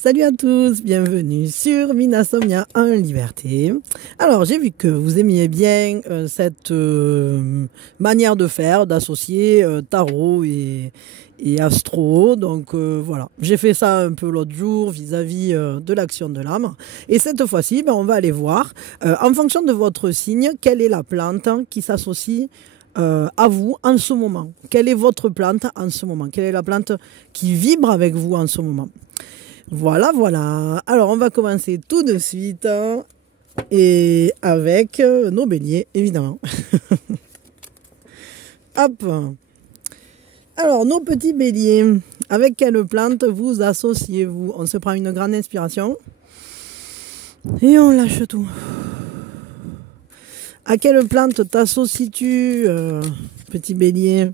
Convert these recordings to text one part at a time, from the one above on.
Salut à tous, bienvenue sur Minasomnia en liberté. Alors j'ai vu que vous aimiez bien cette manière de faire, d'associer tarot et astro. Donc voilà, j'ai fait ça un peu l'autre jour vis-à-vis de l'action de l'âme. Et cette fois-ci, on va aller voir, en fonction de votre signe, quelle est la plante qui s'associe à vous en ce moment. Quelle est votre plante en ce moment? Quelle est la plante qui vibre avec vous en ce moment? Voilà, voilà. Alors, on va commencer tout de suite et avec nos béliers, évidemment. Hop. Alors, nos petits béliers, avec quelle plante vous associez-vous? On se prend une grande inspiration et on lâche tout. À quelle plante t'associes-tu, petit bélier?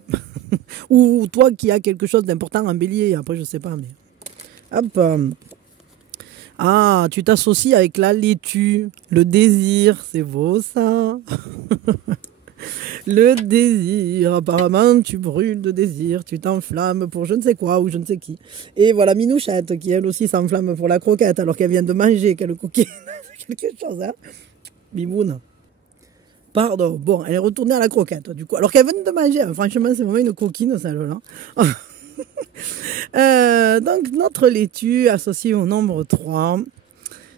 Ou toi qui as quelque chose d'important en bélier, après je sais pas, mais... Hop. Ah, tu t'associes avec la laitue, le désir, c'est beau ça. Le désir, apparemment tu brûles de désir, tu t'enflammes pour je ne sais quoi ou je ne sais qui. Et voilà Minouchette qui elle aussi s'enflamme pour la croquette alors qu'elle vient de manger, quelle coquine, quelque chose, hein. Biboune. Pardon, bon, elle est retournée à la croquette du coup, alors qu'elle vient de manger, franchement c'est vraiment une coquine celle-là. Donc notre laitue associée au nombre 3,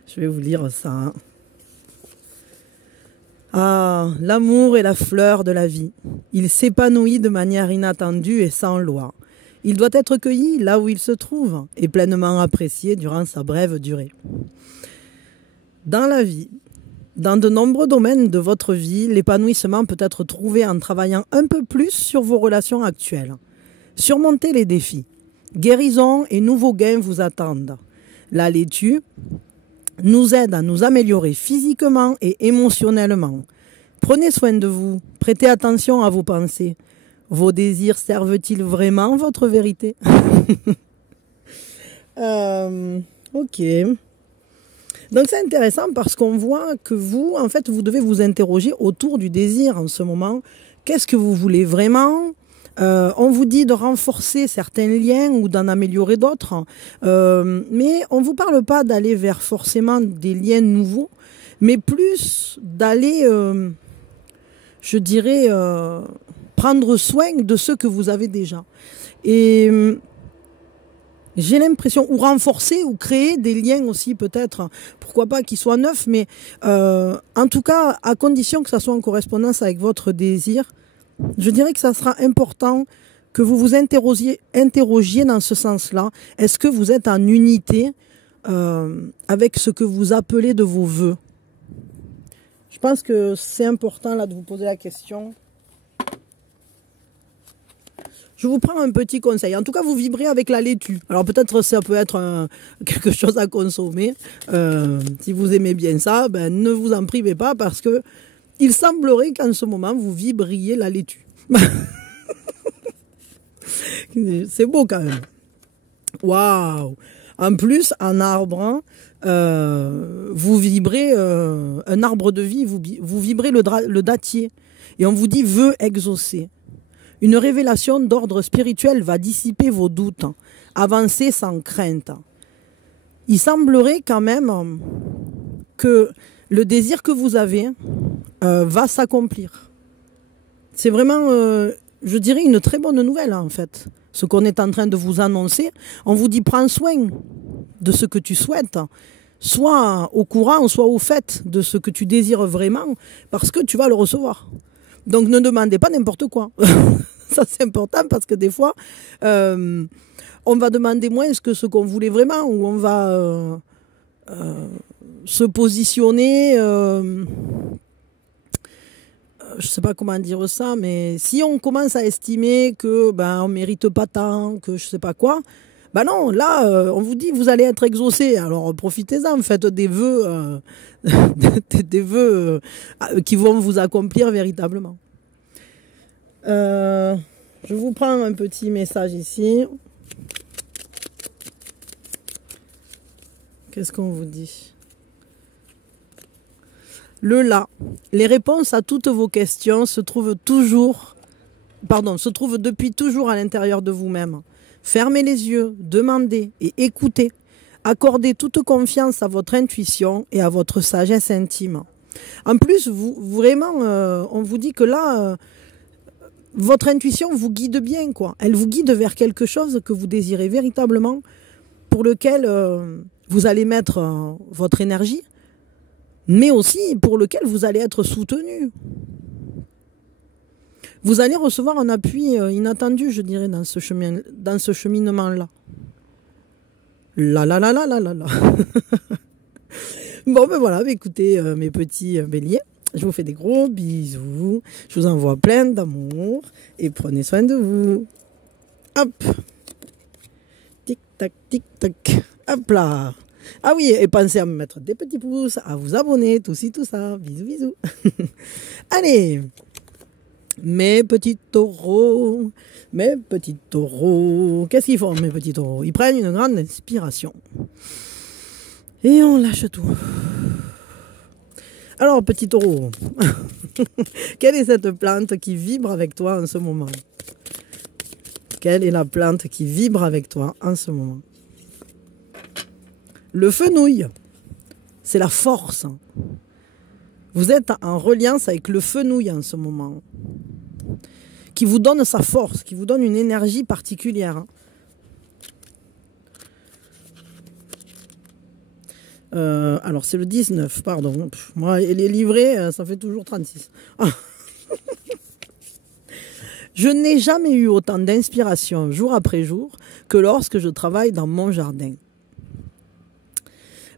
je vais vous lire ça. Ah, l'amour est la fleur de la vie. Il s'épanouit de manière inattendue et sans loi. Il doit être cueilli là où il se trouve et pleinement apprécié durant sa brève durée. Dans la vie, dans de nombreux domaines de votre vie, l'épanouissement peut être trouvé en travaillant un peu plus sur vos relations actuelles. Surmontez les défis. Guérison et nouveaux gains vous attendent. La laitue nous aide à nous améliorer physiquement et émotionnellement. Prenez soin de vous, prêtez attention à vos pensées. Vos désirs servent-ils vraiment votre vérité? Ok. Donc c'est intéressant parce qu'on voit que vous, en fait, vous devez vous interroger autour du désir en ce moment. Qu'est-ce que vous voulez vraiment? On vous dit de renforcer certains liens ou d'en améliorer d'autres, mais on ne vous parle pas d'aller vers forcément des liens nouveaux, mais plus d'aller, je dirais, prendre soin de ceux que vous avez déjà. Et j'ai l'impression, ou renforcer, ou créer des liens aussi peut-être, pourquoi pas qu'ils soient neufs, mais en tout cas, à condition que ça soit en correspondance avec votre désir. Je dirais que ça sera important que vous vous interrogiez dans ce sens-là. Est-ce que vous êtes en unité avec ce que vous appelez de vos vœux? Je pense que c'est important là de vous poser la question. Je vous prends un petit conseil. En tout cas, vous vibrez avec la laitue. Alors peut-être ça peut être quelque chose à consommer. Si vous aimez bien ça, ne vous en privez pas parce que il semblerait qu'en ce moment, vous vibriez la laitue. C'est beau quand même. Waouh! En plus, en arbre, vous vibrez un arbre de vie, vous vibrez le dattier. Et on vous dit vœux exaucés. Une révélation d'ordre spirituel va dissiper vos doutes. Avancez sans crainte. Il semblerait quand même que le désir que vous avez va s'accomplir. C'est vraiment, je dirais, une très bonne nouvelle en fait. Ce qu'on est en train de vous annoncer, on vous dit prends soin de ce que tu souhaites, soit au courant, soit au fait de ce que tu désires vraiment, parce que tu vas le recevoir. Donc ne demandez pas n'importe quoi. Ça c'est important parce que des fois, on va demander moins que ce qu'on voulait vraiment, ou on va se positionner... je sais pas comment dire ça, mais si on commence à estimer que on mérite pas tant, que je sais pas quoi, non, là on vous dit vous allez être exaucé. Alors profitez-en, faites des vœux, des vœux qui vont vous accomplir véritablement. Je vous prends un petit message ici. Qu'est-ce qu'on vous dit? Le là. Les réponses à toutes vos questions se trouvent depuis toujours à l'intérieur de vous-même. Fermez les yeux, demandez et écoutez. Accordez toute confiance à votre intuition et à votre sagesse intime. En plus, vraiment, on vous dit que là, votre intuition vous guide bien, quoi. Elle vous guide vers quelque chose que vous désirez véritablement, pour lequel vous allez mettre votre énergie, mais aussi pour lequel vous allez être soutenu. Vous allez recevoir un appui inattendu, je dirais, dans ce cheminement-là. Là. Bon, ben voilà, écoutez, mes petits béliers, je vous fais des gros bisous. Je vous envoie plein d'amour et prenez soin de vous. Hop. Tic-tac, tic-tac. Hop là. Ah oui, et pensez à me mettre des petits pouces, à vous abonner, tout ci, tout ça. Bisous, bisous. Allez. Mes petits taureaux, qu'est-ce qu'ils font mes petits taureaux? Ils prennent une grande inspiration. Et on lâche tout. Alors, petit taureau, quelle est cette plante qui vibre avec toi en ce moment? Quelle est la plante qui vibre avec toi en ce moment? Le fenouil, c'est la force. Vous êtes en reliance avec le fenouil en ce moment, qui vous donne sa force, qui vous donne une énergie particulière. Alors c'est le 19, pardon. Moi, les livrets, ça fait toujours 36. Ah. Je n'ai jamais eu autant d'inspiration jour après jour que lorsque je travaille dans mon jardin.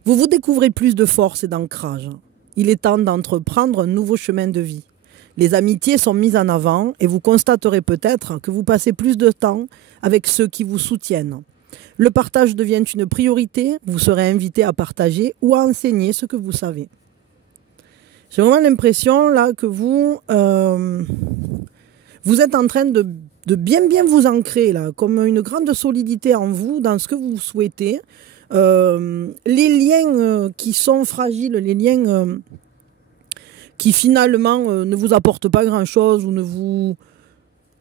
Vous vous découvrez plus de force et d'ancrage. Il est temps d'entreprendre un nouveau chemin de vie. Les amitiés sont mises en avant et vous constaterez peut-être que vous passez plus de temps avec ceux qui vous soutiennent. Le partage devient une priorité, vous serez invité à partager ou à enseigner ce que vous savez. J'ai vraiment l'impression là que vous êtes en train de bien vous ancrer là, comme une grande solidité en vous, dans ce que vous souhaitez. Les liens qui sont fragiles, les liens qui finalement ne vous apportent pas grand-chose ou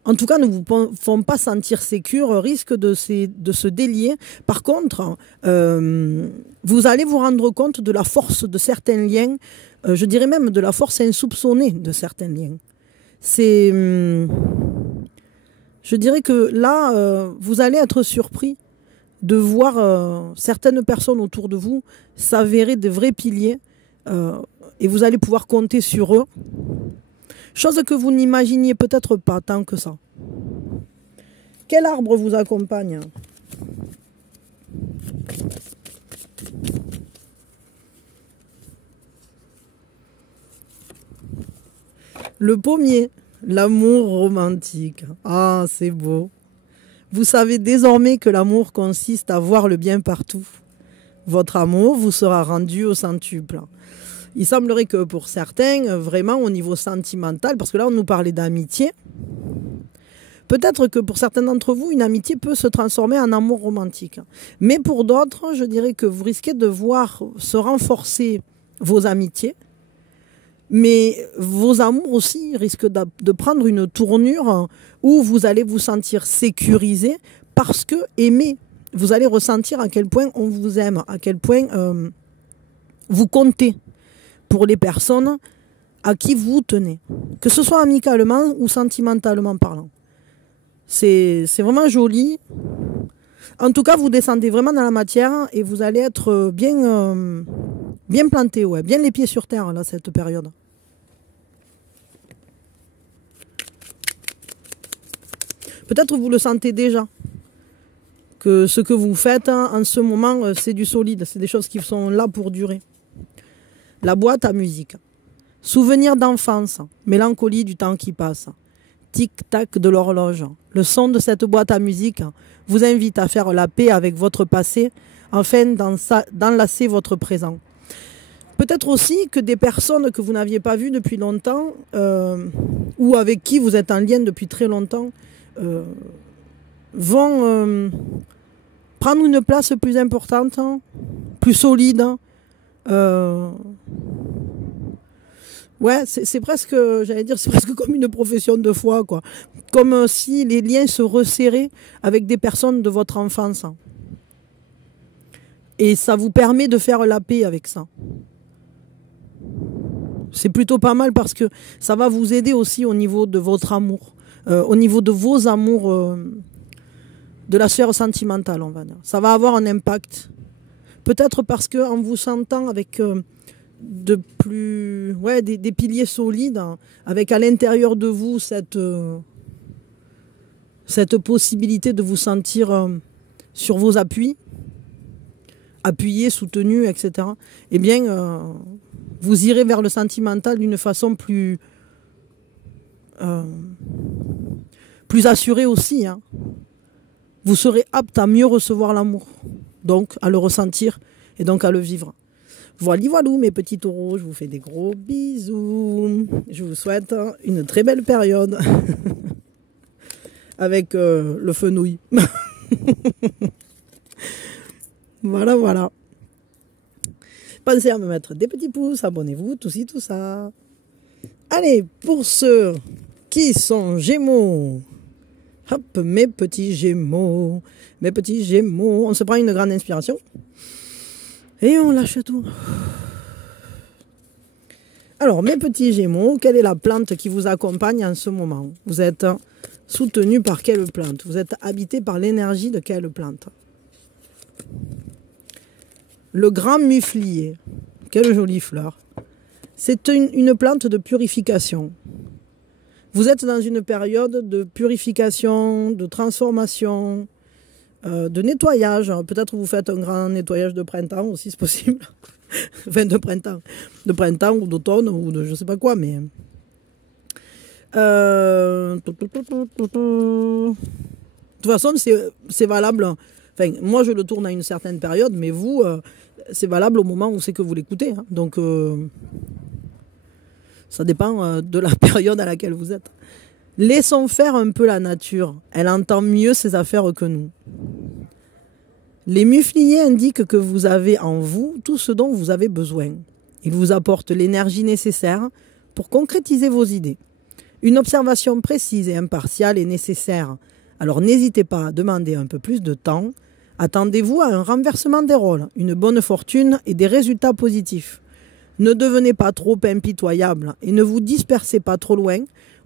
en tout cas ne vous font pas sentir sécure, risquent de se délier. Par contre, vous allez vous rendre compte de la force de certains liens, je dirais même de la force insoupçonnée de certains liens. Je dirais que là, vous allez être surpris de voir certaines personnes autour de vous s'avérer de vrais piliers et vous allez pouvoir compter sur eux. Chose que vous n'imaginiez peut-être pas tant que ça. Quel arbre vous accompagne? Le pommier, l'amour romantique. Ah, c'est beau. Vous savez désormais que l'amour consiste à voir le bien partout. Votre amour vous sera rendu au centuple. Il semblerait que pour certains, vraiment au niveau sentimental, parce que là on nous parlait d'amitié, peut-être que pour certains d'entre vous, une amitié peut se transformer en amour romantique. Mais pour d'autres, je dirais que vous risquez de voir se renforcer vos amitiés, mais vos amours aussi risquent de prendre une tournure où vous allez vous sentir sécurisé parce que aimé. Vous allez ressentir à quel point on vous aime, à quel point vous comptez pour les personnes à qui vous tenez, que ce soit amicalement ou sentimentalement parlant. C'est vraiment joli. En tout cas, vous descendez vraiment dans la matière et vous allez être bien planté, ouais, bien les pieds sur terre, là, cette période. Peut-être vous le sentez déjà, que ce que vous faites en ce moment, c'est du solide, c'est des choses qui sont là pour durer. La boîte à musique. Souvenir d'enfance, mélancolie du temps qui passe. Tic-tac de l'horloge. Le son de cette boîte à musique vous invite à faire la paix avec votre passé, afin d'enlacer votre présent. Peut-être aussi que des personnes que vous n'aviez pas vues depuis longtemps, ou avec qui vous êtes en lien depuis très longtemps, vont prendre une place plus importante, plus solide. Ouais, c'est presque, j'allais dire, c'est presque comme une profession de foi, quoi. Comme si les liens se resserraient avec des personnes de votre enfance. Et ça vous permet de faire la paix avec ça. C'est plutôt pas mal parce que ça va vous aider aussi au niveau de votre amour, au niveau de vos amours, de la sphère sentimentale, on va dire. Ça va avoir un impact. Peut-être parce qu'en vous sentant avec des piliers solides, hein, avec à l'intérieur de vous cette possibilité de vous sentir sur vos appuis, appuyé, soutenu, etc. Eh bien, vous irez vers le sentimental d'une façon plus assurée aussi. Hein. Vous serez apte à mieux recevoir l'amour, donc à le ressentir et donc à le vivre. Voilà, mes petits taureaux, je vous fais des gros bisous. Je vous souhaite une très belle période avec le fenouil. Voilà. Pensez à me mettre des petits pouces, abonnez-vous, tout ci, tout ça. Allez, pour ceux qui sont Gémeaux, hop, mes petits Gémeaux, on se prend une grande inspiration et on lâche tout. Alors, mes petits Gémeaux, quelle est la plante qui vous accompagne en ce moment? Vous êtes soutenu par quelle plante? Vous êtes habité par l'énergie de quelle plante? Le grand muflier, quelle jolie fleur. C'est une plante de purification. Vous êtes dans une période de purification, de transformation, de nettoyage. Peut-être vous faites un grand nettoyage de printemps aussi, c'est possible. Enfin, de printemps ou d'automne ou de je sais pas quoi, mais... De toute façon, c'est valable. Enfin, moi, je le tourne à une certaine période, mais vous, c'est valable au moment où c'est que vous l'écoutez. Hein. Donc, ça dépend de la période à laquelle vous êtes. Laissons faire un peu la nature. Elle entend mieux ses affaires que nous. Les mufliers indiquent que vous avez en vous tout ce dont vous avez besoin. Ils vous apportent l'énergie nécessaire pour concrétiser vos idées. Une observation précise et impartiale est nécessaire. Alors n'hésitez pas à demander un peu plus de temps. Attendez-vous à un renversement des rôles, une bonne fortune et des résultats positifs. Ne devenez pas trop impitoyable et ne vous dispersez pas trop loin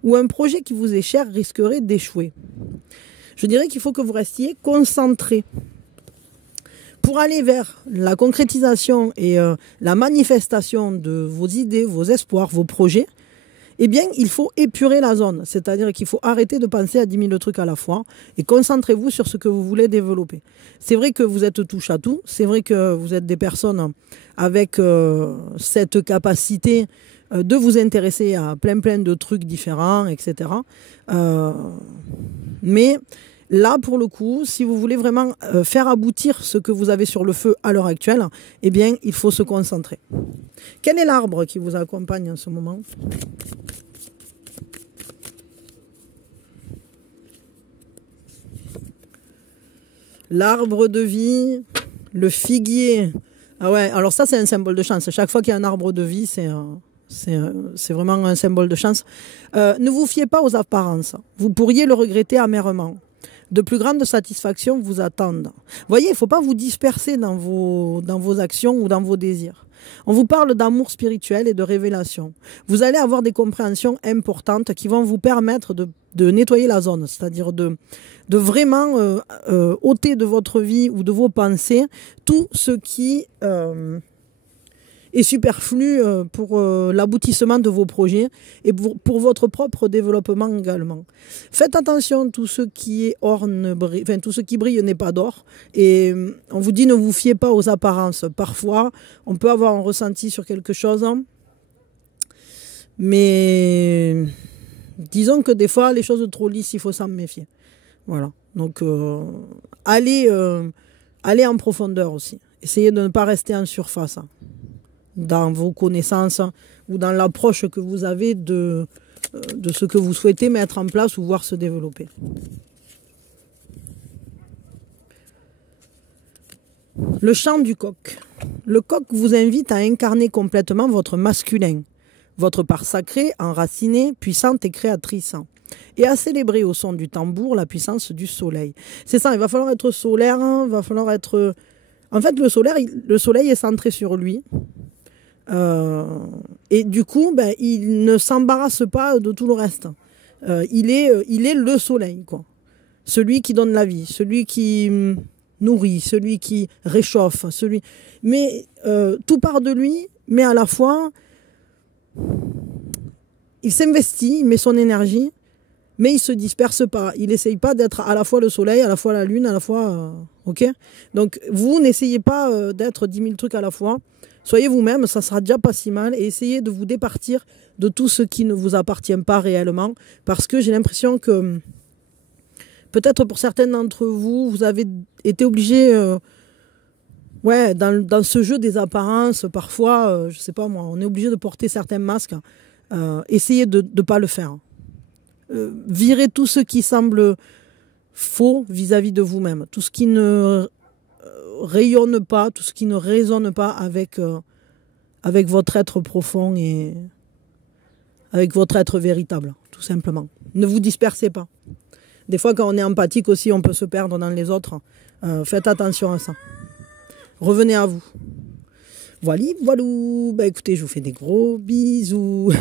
ou un projet qui vous est cher risquerait d'échouer. Je dirais qu'il faut que vous restiez concentré. Pour aller vers la concrétisation et la manifestation de vos idées, vos espoirs, vos projets, eh bien, il faut épurer la zone. C'est-à-dire qu'il faut arrêter de penser à 10 000 trucs à la fois et concentrez-vous sur ce que vous voulez développer. C'est vrai que vous êtes touche à tout. C'est vrai que vous êtes des personnes avec cette capacité de vous intéresser à plein de trucs différents, etc. Mais là, pour le coup, si vous voulez vraiment faire aboutir ce que vous avez sur le feu à l'heure actuelle, eh bien, il faut se concentrer. Quel est l'arbre qui vous accompagne en ce moment ? L'arbre de vie, le figuier. Ah ouais, alors ça, c'est un symbole de chance. Chaque fois qu'il y a un arbre de vie, c'est vraiment un symbole de chance. Ne vous fiez pas aux apparences. Vous pourriez le regretter amèrement. De plus grandes satisfactions vous attendent. Vous voyez, il ne faut pas vous disperser dans vos actions ou dans vos désirs. On vous parle d'amour spirituel et de révélation. Vous allez avoir des compréhensions importantes qui vont vous permettre de nettoyer la zone, c'est-à-dire de vraiment ôter de votre vie ou de vos pensées tout ce qui est superflu pour l'aboutissement de vos projets et pour votre propre développement également. Faites attention, tout ce qui brille n'est pas d'or. Et on vous dit ne vous fiez pas aux apparences. Parfois, on peut avoir un ressenti sur quelque chose, mais disons que des fois, les choses trop lisses, il faut s'en méfier. Voilà. Donc, allez en profondeur aussi. Essayez de ne pas rester en surface dans vos connaissances ou dans l'approche que vous avez de ce que vous souhaitez mettre en place ou voir se développer. Le chant du coq. Le coq vous invite à incarner complètement votre masculin, votre part sacrée, enracinée, puissante et créatrice, et à célébrer au son du tambour la puissance du soleil. C'est ça, il va falloir être solaire, il va falloir être En fait, le soleil est centré sur lui. Et du coup, ben, il ne s'embarrasse pas de tout le reste. Il est le soleil, quoi. Celui qui donne la vie, celui qui nourrit, celui qui réchauffe, mais tout part de lui, mais à la fois, il s'investit, il met son énergie, mais il se disperse pas. Il n'essaye pas d'être à la fois le soleil, à la fois la lune, à la fois... ok. Donc, vous n'essayez pas d'être 10 000 trucs à la fois. Soyez vous-même, ça sera déjà pas si mal. Et essayez de vous départir de tout ce qui ne vous appartient pas réellement. Parce que j'ai l'impression que... peut-être pour certains d'entre vous, vous avez été obligés... ouais, dans ce jeu des apparences, parfois, je sais pas moi, on est obligé de porter certains masques. Essayez de ne pas le faire. Virez tout ce qui semble faux vis-à-vis de vous-même. Tout ce qui ne rayonne pas, tout ce qui ne résonne pas avec votre être profond et avec votre être véritable, tout simplement. Ne vous dispersez pas. Des fois, quand on est empathique aussi, on peut se perdre dans les autres. Faites attention à ça. Revenez à vous. Voilà. Bah, écoutez, je vous fais des gros bisous.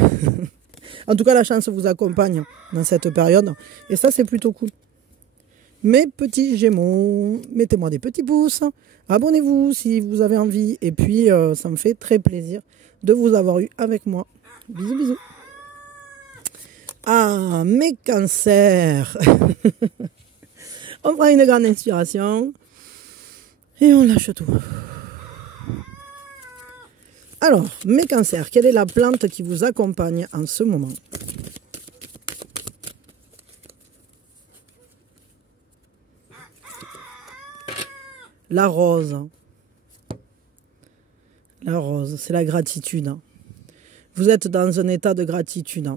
En tout cas, la chance vous accompagne dans cette période. Et ça, c'est plutôt cool. Mes petits Gémeaux, mettez-moi des petits pouces. Abonnez-vous si vous avez envie. Et puis, ça me fait très plaisir de vous avoir eu avec moi. Bisous, bisous. Ah, mes cancers. On prend une grande inspiration. Et on lâche tout. Alors, mes cancers, quelle est la plante qui vous accompagne en ce moment? La rose. La rose, c'est la gratitude. Vous êtes dans un état de gratitude.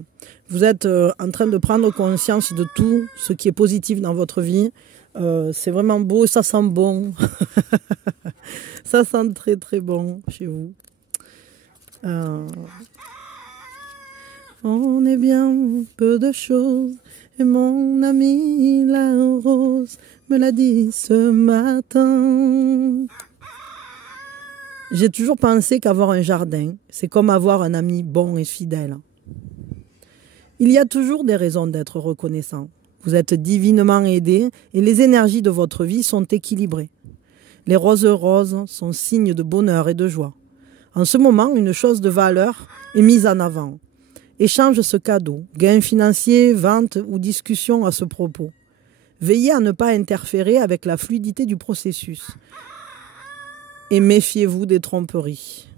Vous êtes en train de prendre conscience de tout ce qui est positif dans votre vie. C'est vraiment beau, ça sent bon. Ça sent très très bon chez vous. On est bien peu de choses. Et mon ami la rose me l'a dit ce matin. J'ai toujours pensé qu'avoir un jardin, c'est comme avoir un ami bon et fidèle. Il y a toujours des raisons d'être reconnaissant. Vous êtes divinement aidé et les énergies de votre vie sont équilibrées. Les roses roses sont signes de bonheur et de joie. En ce moment, une chose de valeur est mise en avant. Échange ce cadeau, gain financier, vente ou discussion à ce propos. Veillez à ne pas interférer avec la fluidité du processus. Et méfiez-vous des tromperies.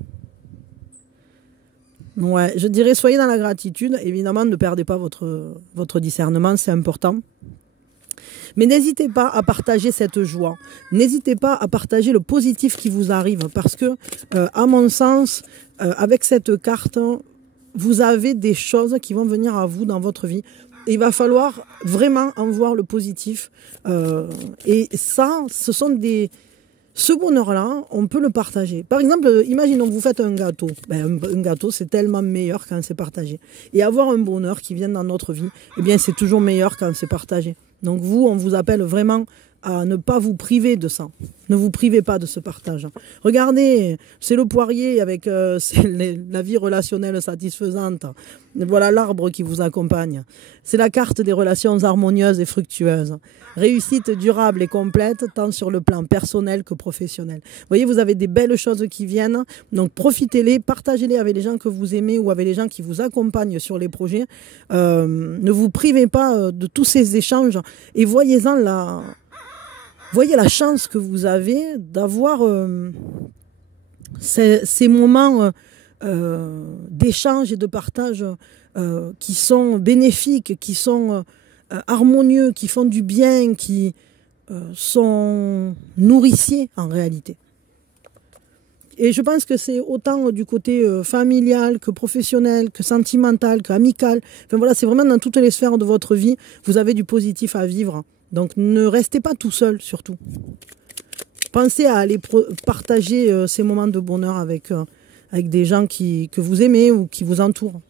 Ouais, je dirais soyez dans la gratitude. Évidemment, ne perdez pas votre discernement, c'est important. Mais n'hésitez pas à partager cette joie. N'hésitez pas à partager le positif qui vous arrive. Parce que, à mon sens, avec cette carte, vous avez des choses qui vont venir à vous dans votre vie. Et il va falloir vraiment en voir le positif. Et ça, ce sont des... Ce bonheur-là, on peut le partager. Par exemple, imaginons que vous faites un gâteau. Ben, un gâteau, c'est tellement meilleur quand c'est partagé. Et avoir un bonheur qui vient dans notre vie, eh bien, c'est toujours meilleur quand c'est partagé. Donc vous, on vous appelle vraiment à ne pas vous priver de ça. Ne vous privez pas de ce partage. Regardez, c'est le poirier avec la vie relationnelle satisfaisante. Voilà l'arbre qui vous accompagne. C'est la carte des relations harmonieuses et fructueuses. Réussite durable et complète, tant sur le plan personnel que professionnel. Vous voyez, vous avez des belles choses qui viennent. Donc profitez-les, partagez-les avec les gens que vous aimez ou avec les gens qui vous accompagnent sur les projets. Ne vous privez pas de tous ces échanges et voyez-en voyez la chance que vous avez d'avoir ces moments d'échange et de partage qui sont bénéfiques, qui sont harmonieux, qui font du bien, qui sont nourriciers en réalité. Et je pense que c'est autant du côté familial que professionnel, que sentimental, qu'amical. Enfin voilà, c'est vraiment dans toutes les sphères de votre vie, vous avez du positif à vivre. Donc ne restez pas tout seul surtout. Pensez à aller partager ces moments de bonheur avec des gens que vous aimez ou qui vous entourent.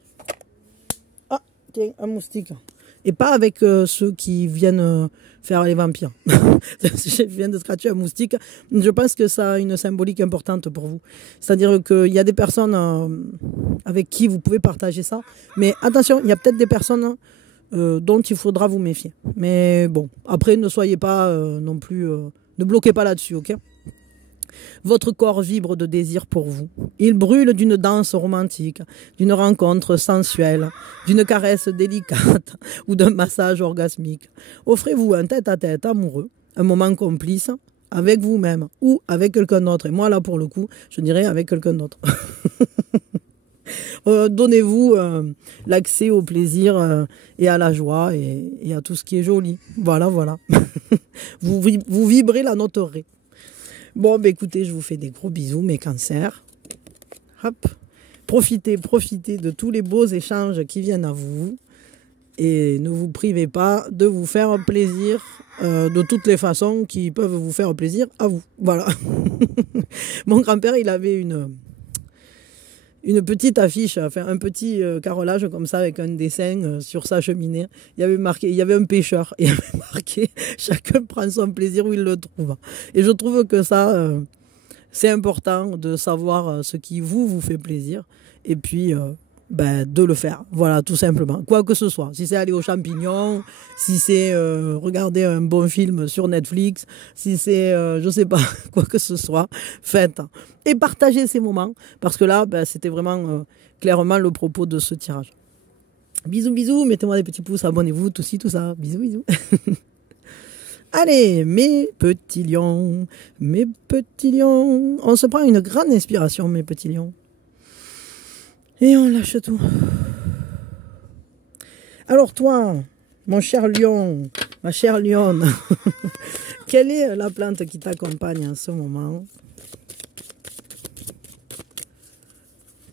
Ah, tiens, un moustique. et pas avec ceux qui viennent faire les vampires. Je viens de scratcher un moustique. Je pense que ça a une symbolique importante pour vous. C'est-à-dire qu'il y a des personnes avec qui vous pouvez partager ça. Mais attention, il y a peut-être des personnes dont il faudra vous méfier. Mais bon, après, ne soyez pas non plus... ne bloquez pas là-dessus, ok? Votre corps vibre de désir pour vous. Il brûle d'une danse romantique, d'une rencontre sensuelle, d'une caresse délicate ou d'un massage orgasmique. Offrez-vous un tête-à-tête amoureux, un moment complice avec vous-même ou avec quelqu'un d'autre. Et moi, là, pour le coup, je dirais avec quelqu'un d'autre. Donnez-vous l'accès au plaisir et à la joie et à tout ce qui est joli. Voilà, voilà. Vous vibrez la note ré. Bon, bah écoutez, je vous fais des gros bisous, mes cancers. Hop. Profitez de tous les beaux échanges qui viennent à vous. Et ne vous privez pas de vous faire plaisir de toutes les façons qui peuvent vous faire plaisir à vous. Voilà. Mon grand-père, il avait une petite affiche, enfin un petit carrelage comme ça avec un dessin sur sa cheminée. Il y avait un pêcheur. Il y avait marqué « Chacun prend son plaisir où il le trouve ». Et je trouve que ça, c'est important de savoir ce qui vous fait plaisir. Et puis, de le faire. Voilà, tout simplement. Quoi que ce soit. Si c'est aller aux champignons, si c'est regarder un bon film sur Netflix, si c'est, je sais pas, quoi que ce soit, faites. Et partagez ces moments. Parce que là, c'était vraiment clairement le propos de ce tirage. Bisous, bisous. Mettez-moi des petits pouces, abonnez-vous, tout ci, tout ça. Bisous, bisous. Allez, mes petits lions, mes petits lions. On se prend une grande inspiration, mes petits lions. Et on lâche tout. Alors toi, mon cher lion, ma chère lionne, quelle est la plante qui t'accompagne en ce moment?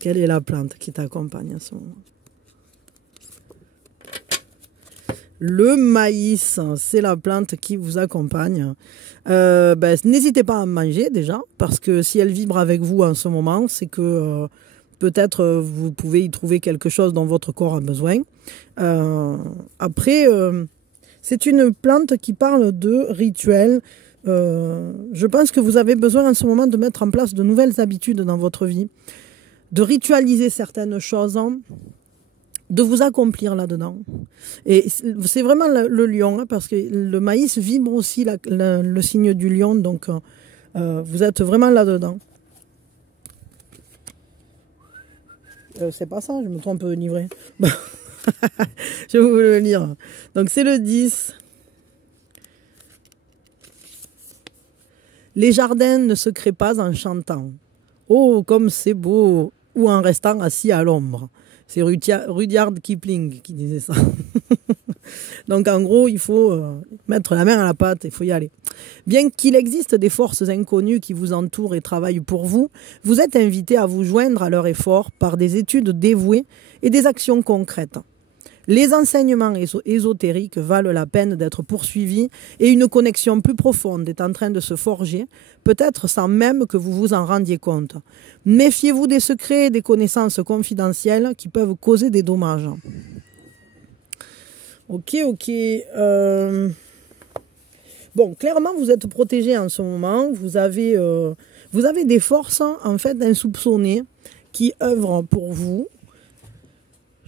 Quelle est la plante qui t'accompagne en ce moment? Le maïs, c'est la plante qui vous accompagne. N'hésitez pas à en manger déjà, parce que si elle vibre avec vous en ce moment, c'est que... peut-être vous pouvez y trouver quelque chose dont votre corps a besoin. Après, c'est une plante qui parle de rituels. Je pense que vous avez besoin en ce moment de mettre en place de nouvelles habitudes dans votre vie, de ritualiser certaines choses, de vous accomplir là-dedans. Et c'est vraiment le lion, hein, parce que le maïs vibre aussi le signe du lion, donc vous êtes vraiment là-dedans. C'est pas ça, je me trompe livré. Je vais vous le lire. Donc c'est le 10. Les jardins ne se créent pas en chantant. Oh, comme c'est beau. Ou en restant assis à l'ombre. C'est Rudyard Kipling qui disait ça. Donc en gros, il faut mettre la main à la pâte, il faut y aller. Bien qu'il existe des forces inconnues qui vous entourent et travaillent pour vous, vous êtes invité à vous joindre à leur effort par des études dévouées et des actions concrètes. Les enseignements ésotériques valent la peine d'être poursuivis et une connexion plus profonde est en train de se forger, peut-être sans même que vous vous en rendiez compte. Méfiez-vous des secrets et des connaissances confidentielles qui peuvent causer des dommages. Ok. Bon, clairement, vous êtes protégé en ce moment. Vous avez des forces, en fait, insoupçonnées qui œuvrent pour vous.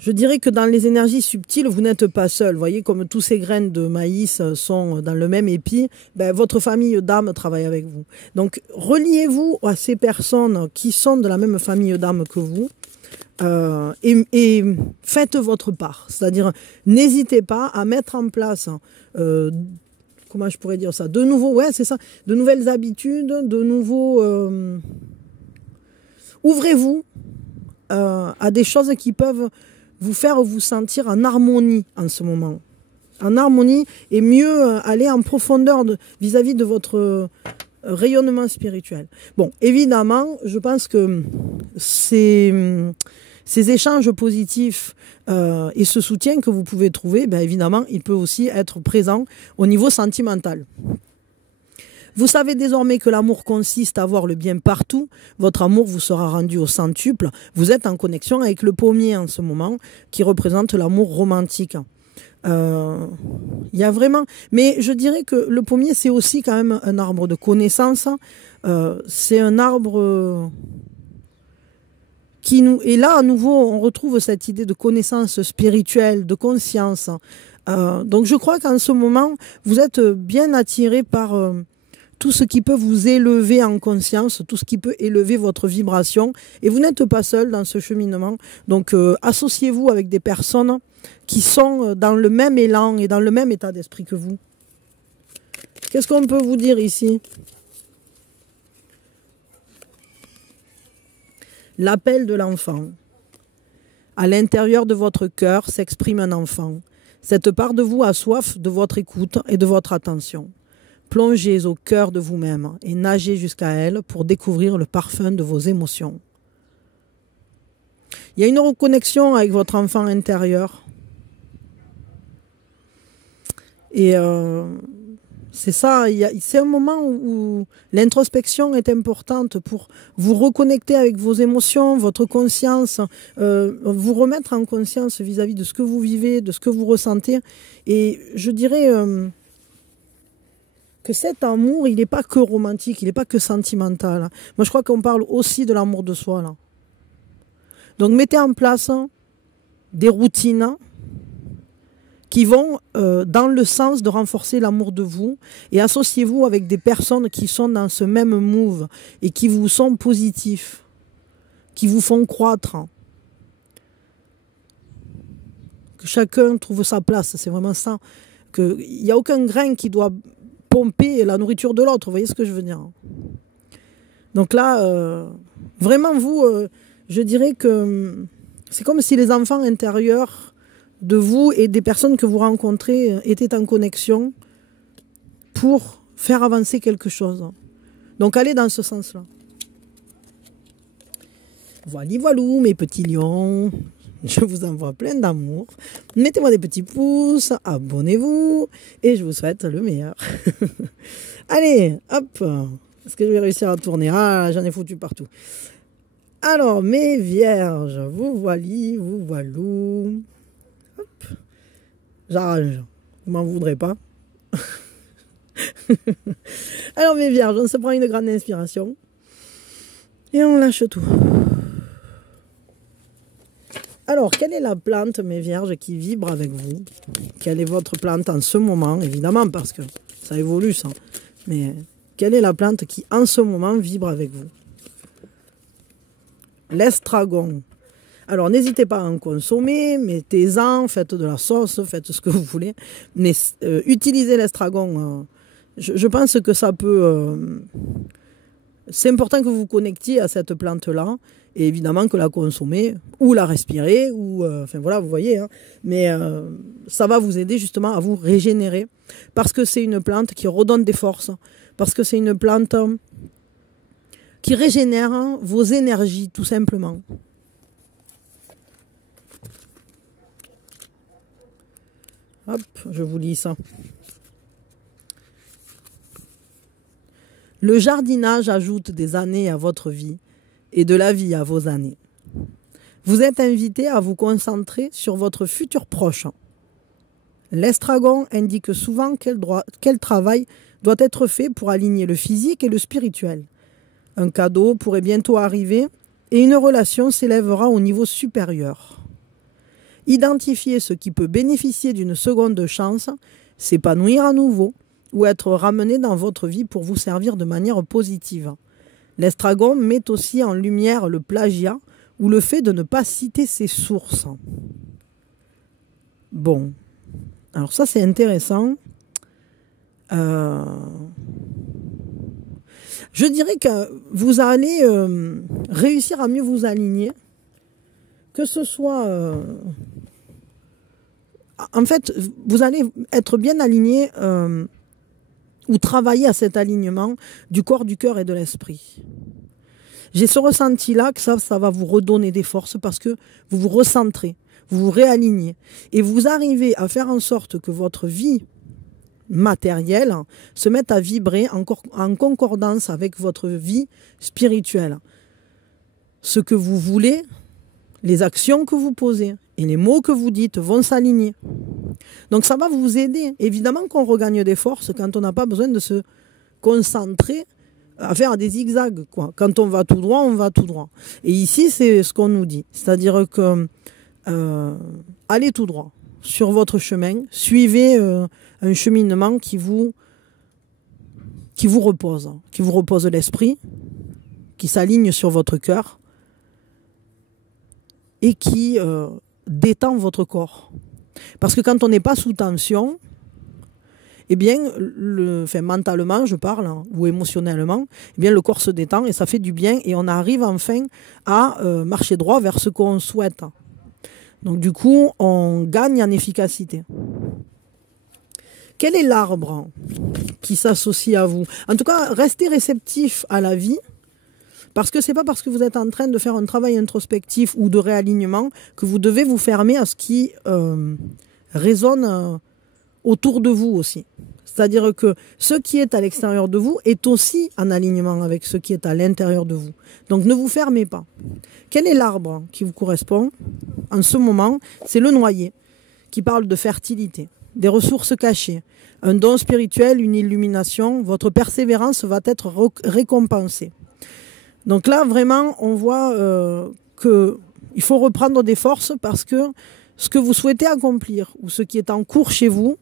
Je dirais que dans les énergies subtiles, vous n'êtes pas seul. Vous voyez, comme tous ces graines de maïs sont dans le même épi, votre famille d'âmes travaille avec vous. Donc, reliez-vous à ces personnes qui sont de la même famille d'âmes que vous. Et faites votre part. C'est-à-dire, n'hésitez pas à mettre en place, comment je pourrais dire ça, de nouvelles habitudes, de nouveaux... ouvrez-vous à des choses qui peuvent vous faire vous sentir en harmonie en ce moment. En harmonie et mieux aller en profondeur vis-à-vis de votre rayonnement spirituel. Bon, évidemment, je pense que ces échanges positifs et ce soutien que vous pouvez trouver, évidemment, il peut aussi être présent au niveau sentimental. Vous savez désormais que l'amour consiste à voir le bien partout. Votre amour vous sera rendu au centuple. Vous êtes en connexion avec le pommier en ce moment, qui représente l'amour romantique. Il y a vraiment... Mais je dirais que le pommier, c'est aussi quand même un arbre de connaissance. C'est un arbre qui nous... Et là, à nouveau, on retrouve cette idée de connaissance spirituelle, de conscience. Donc je crois qu'en ce moment, vous êtes bien attiré par tout ce qui peut vous élever en conscience, tout ce qui peut élever votre vibration. Et vous n'êtes pas seul dans ce cheminement. Donc associez-vous avec des personnes qui sont dans le même élan et dans le même état d'esprit que vous. Qu'est-ce qu'on peut vous dire ici? L'appel de l'enfant. À l'intérieur de votre cœur s'exprime un enfant. Cette part de vous a soif de votre écoute et de votre attention. Plongez au cœur de vous-même et nagez jusqu'à elle pour découvrir le parfum de vos émotions. Il y a une reconnexion avec votre enfant intérieur. Et c'est ça, c'est un moment où l'introspection est importante pour vous reconnecter avec vos émotions, votre conscience, vous remettre en conscience vis-à-vis de ce que vous vivez, de ce que vous ressentez. Et je dirais que cet amour, il n'est pas que romantique, il n'est pas que sentimental. Moi, je crois qu'on parle aussi de l'amour de soi, là. Donc, mettez en place des routines qui vont dans le sens de renforcer l'amour de vous et associez-vous avec des personnes qui sont dans ce même move et qui vous sont positifs, qui vous font croître. Que chacun trouve sa place, c'est vraiment ça. Il n'y a aucun grain qui doit pomper la nourriture de l'autre, vous voyez ce que je veux dire? Donc là, vraiment vous, je dirais que c'est comme si les enfants intérieurs de vous et des personnes que vous rencontrez étaient en connexion pour faire avancer quelque chose. Donc allez dans ce sens-là. Voilà, voilou mes petits lions. Je vous envoie plein d'amour. Mettez-moi des petits pouces, abonnez-vous et je vous souhaite le meilleur. Allez, hop. Est-ce que je vais réussir à tourner? Ah, j'en ai foutu partout. Alors, mes vierges, vous voili, vous voilou. Hop. J'arrange. Vous m'en voudrez pas. Alors, mes vierges, on se prend une grande inspiration. Et on lâche tout. Alors, quelle est la plante, mes vierges, qui vibre avec vous? Quelle est votre plante en ce moment? Évidemment, parce que ça évolue, ça. Mais quelle est la plante qui, en ce moment, vibre avec vous? L'estragon. Alors, n'hésitez pas à en consommer, mettez-en, faites de la sauce, faites ce que vous voulez. Mais utilisez l'estragon. Je pense que ça peut... c'est important que vous vous connectiez à cette plante-là. Et évidemment que la consommer ou la respirer, ou enfin voilà, vous voyez. Hein, mais ça va vous aider justement à vous régénérer. Parce que c'est une plante qui redonne des forces. Parce que c'est une plante qui régénère vos énergies, tout simplement. Hop, je vous lis ça. Le jardinage ajoute des années à votre vie et de la vie à vos années. Vous êtes invité à vous concentrer sur votre futur proche. L'estragon indique souvent quel travail doit être fait pour aligner le physique et le spirituel. Un cadeau pourrait bientôt arriver et une relation s'élèvera au niveau supérieur. Identifiez ce qui peut bénéficier d'une seconde chance, s'épanouir à nouveau ou être ramené dans votre vie pour vous servir de manière positive. L'estragon met aussi en lumière le plagiat ou le fait de ne pas citer ses sources. Bon, alors ça c'est intéressant. Je dirais que vous allez réussir à mieux vous aligner, que ce soit... en fait, vous allez être bien aligné... ou travailler à cet alignement du corps, du cœur et de l'esprit. J'ai ce ressenti-là que ça va vous redonner des forces parce que vous vous recentrez, vous vous réalignez et vous arrivez à faire en sorte que votre vie matérielle se mette à vibrer en concordance avec votre vie spirituelle. Ce que vous voulez, les actions que vous posez et les mots que vous dites vont s'aligner. Donc ça va vous aider. Évidemment qu'on regagne des forces quand on n'a pas besoin de se concentrer à faire des zigzags, quoi. Quand on va tout droit, on va tout droit. Et ici, c'est ce qu'on nous dit. C'est-à-dire que allez tout droit sur votre chemin, suivez un cheminement qui vous repose l'esprit, qui s'aligne sur votre cœur et qui détend votre corps. Parce que quand on n'est pas sous tension, eh bien, mentalement, je parle, hein, ou émotionnellement, eh bien, le corps se détend et ça fait du bien et on arrive enfin à marcher droit vers ce qu'on souhaite. Donc, du coup, on gagne en efficacité. Quel est l'arbre qui s'associe à vous? En tout cas, restez réceptif à la vie, parce que c'est pas parce que vous êtes en train de faire un travail introspectif ou de réalignement que vous devez vous fermer à ce qui résonne autour de vous aussi. C'est-à-dire que ce qui est à l'extérieur de vous est aussi en alignement avec ce qui est à l'intérieur de vous. Donc ne vous fermez pas. Quel est l'arbre qui vous correspond? En ce moment, c'est le noyer, qui parle de fertilité, des ressources cachées, un don spirituel, une illumination. Votre persévérance va être récompensée. Donc là, vraiment, on voit qu'il faut reprendre des forces parce que ce que vous souhaitez accomplir ou ce qui est en cours chez vous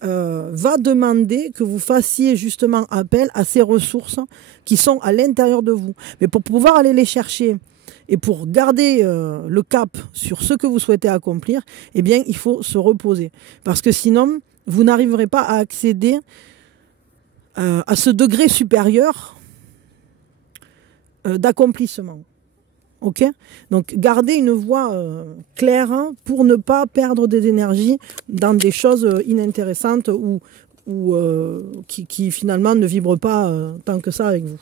va demander que vous fassiez justement appel à ces ressources qui sont à l'intérieur de vous. Mais pour pouvoir aller les chercher et pour garder le cap sur ce que vous souhaitez accomplir, eh bien, il faut se reposer. Parce que sinon, vous n'arriverez pas à accéder à ce degré supérieur d'accomplissement. Ok? Donc, gardez une voie claire pour ne pas perdre des énergies dans des choses inintéressantes ou qui finalement ne vibrent pas tant que ça avec vous.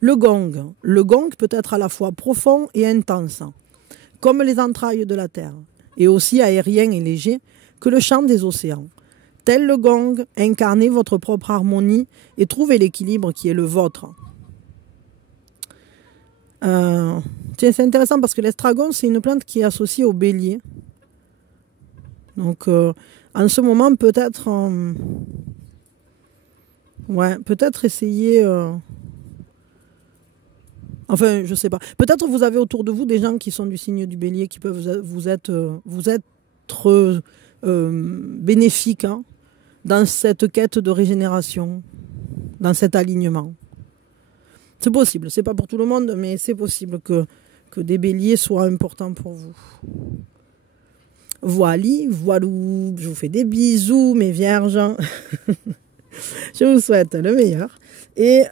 Le gong. Le gong peut être à la fois profond et intense, comme les entrailles de la terre, et aussi aérien et léger que le chant des océans. Tel le gong, incarnez votre propre harmonie et trouvez l'équilibre qui est le vôtre. Tiens, c'est intéressant parce que l'estragon, c'est une plante qui est associée au bélier. Donc, en ce moment, peut-être essayer... Enfin, je sais pas. Peut-être vous avez autour de vous des gens qui sont du signe du bélier qui peuvent vous être bénéfiques dans cette quête de régénération, dans cet alignement. C'est possible, c'est pas pour tout le monde, mais c'est possible que des béliers soient importants pour vous. Voilou, je vous fais des bisous, mes vierges. Je vous souhaite le meilleur. Et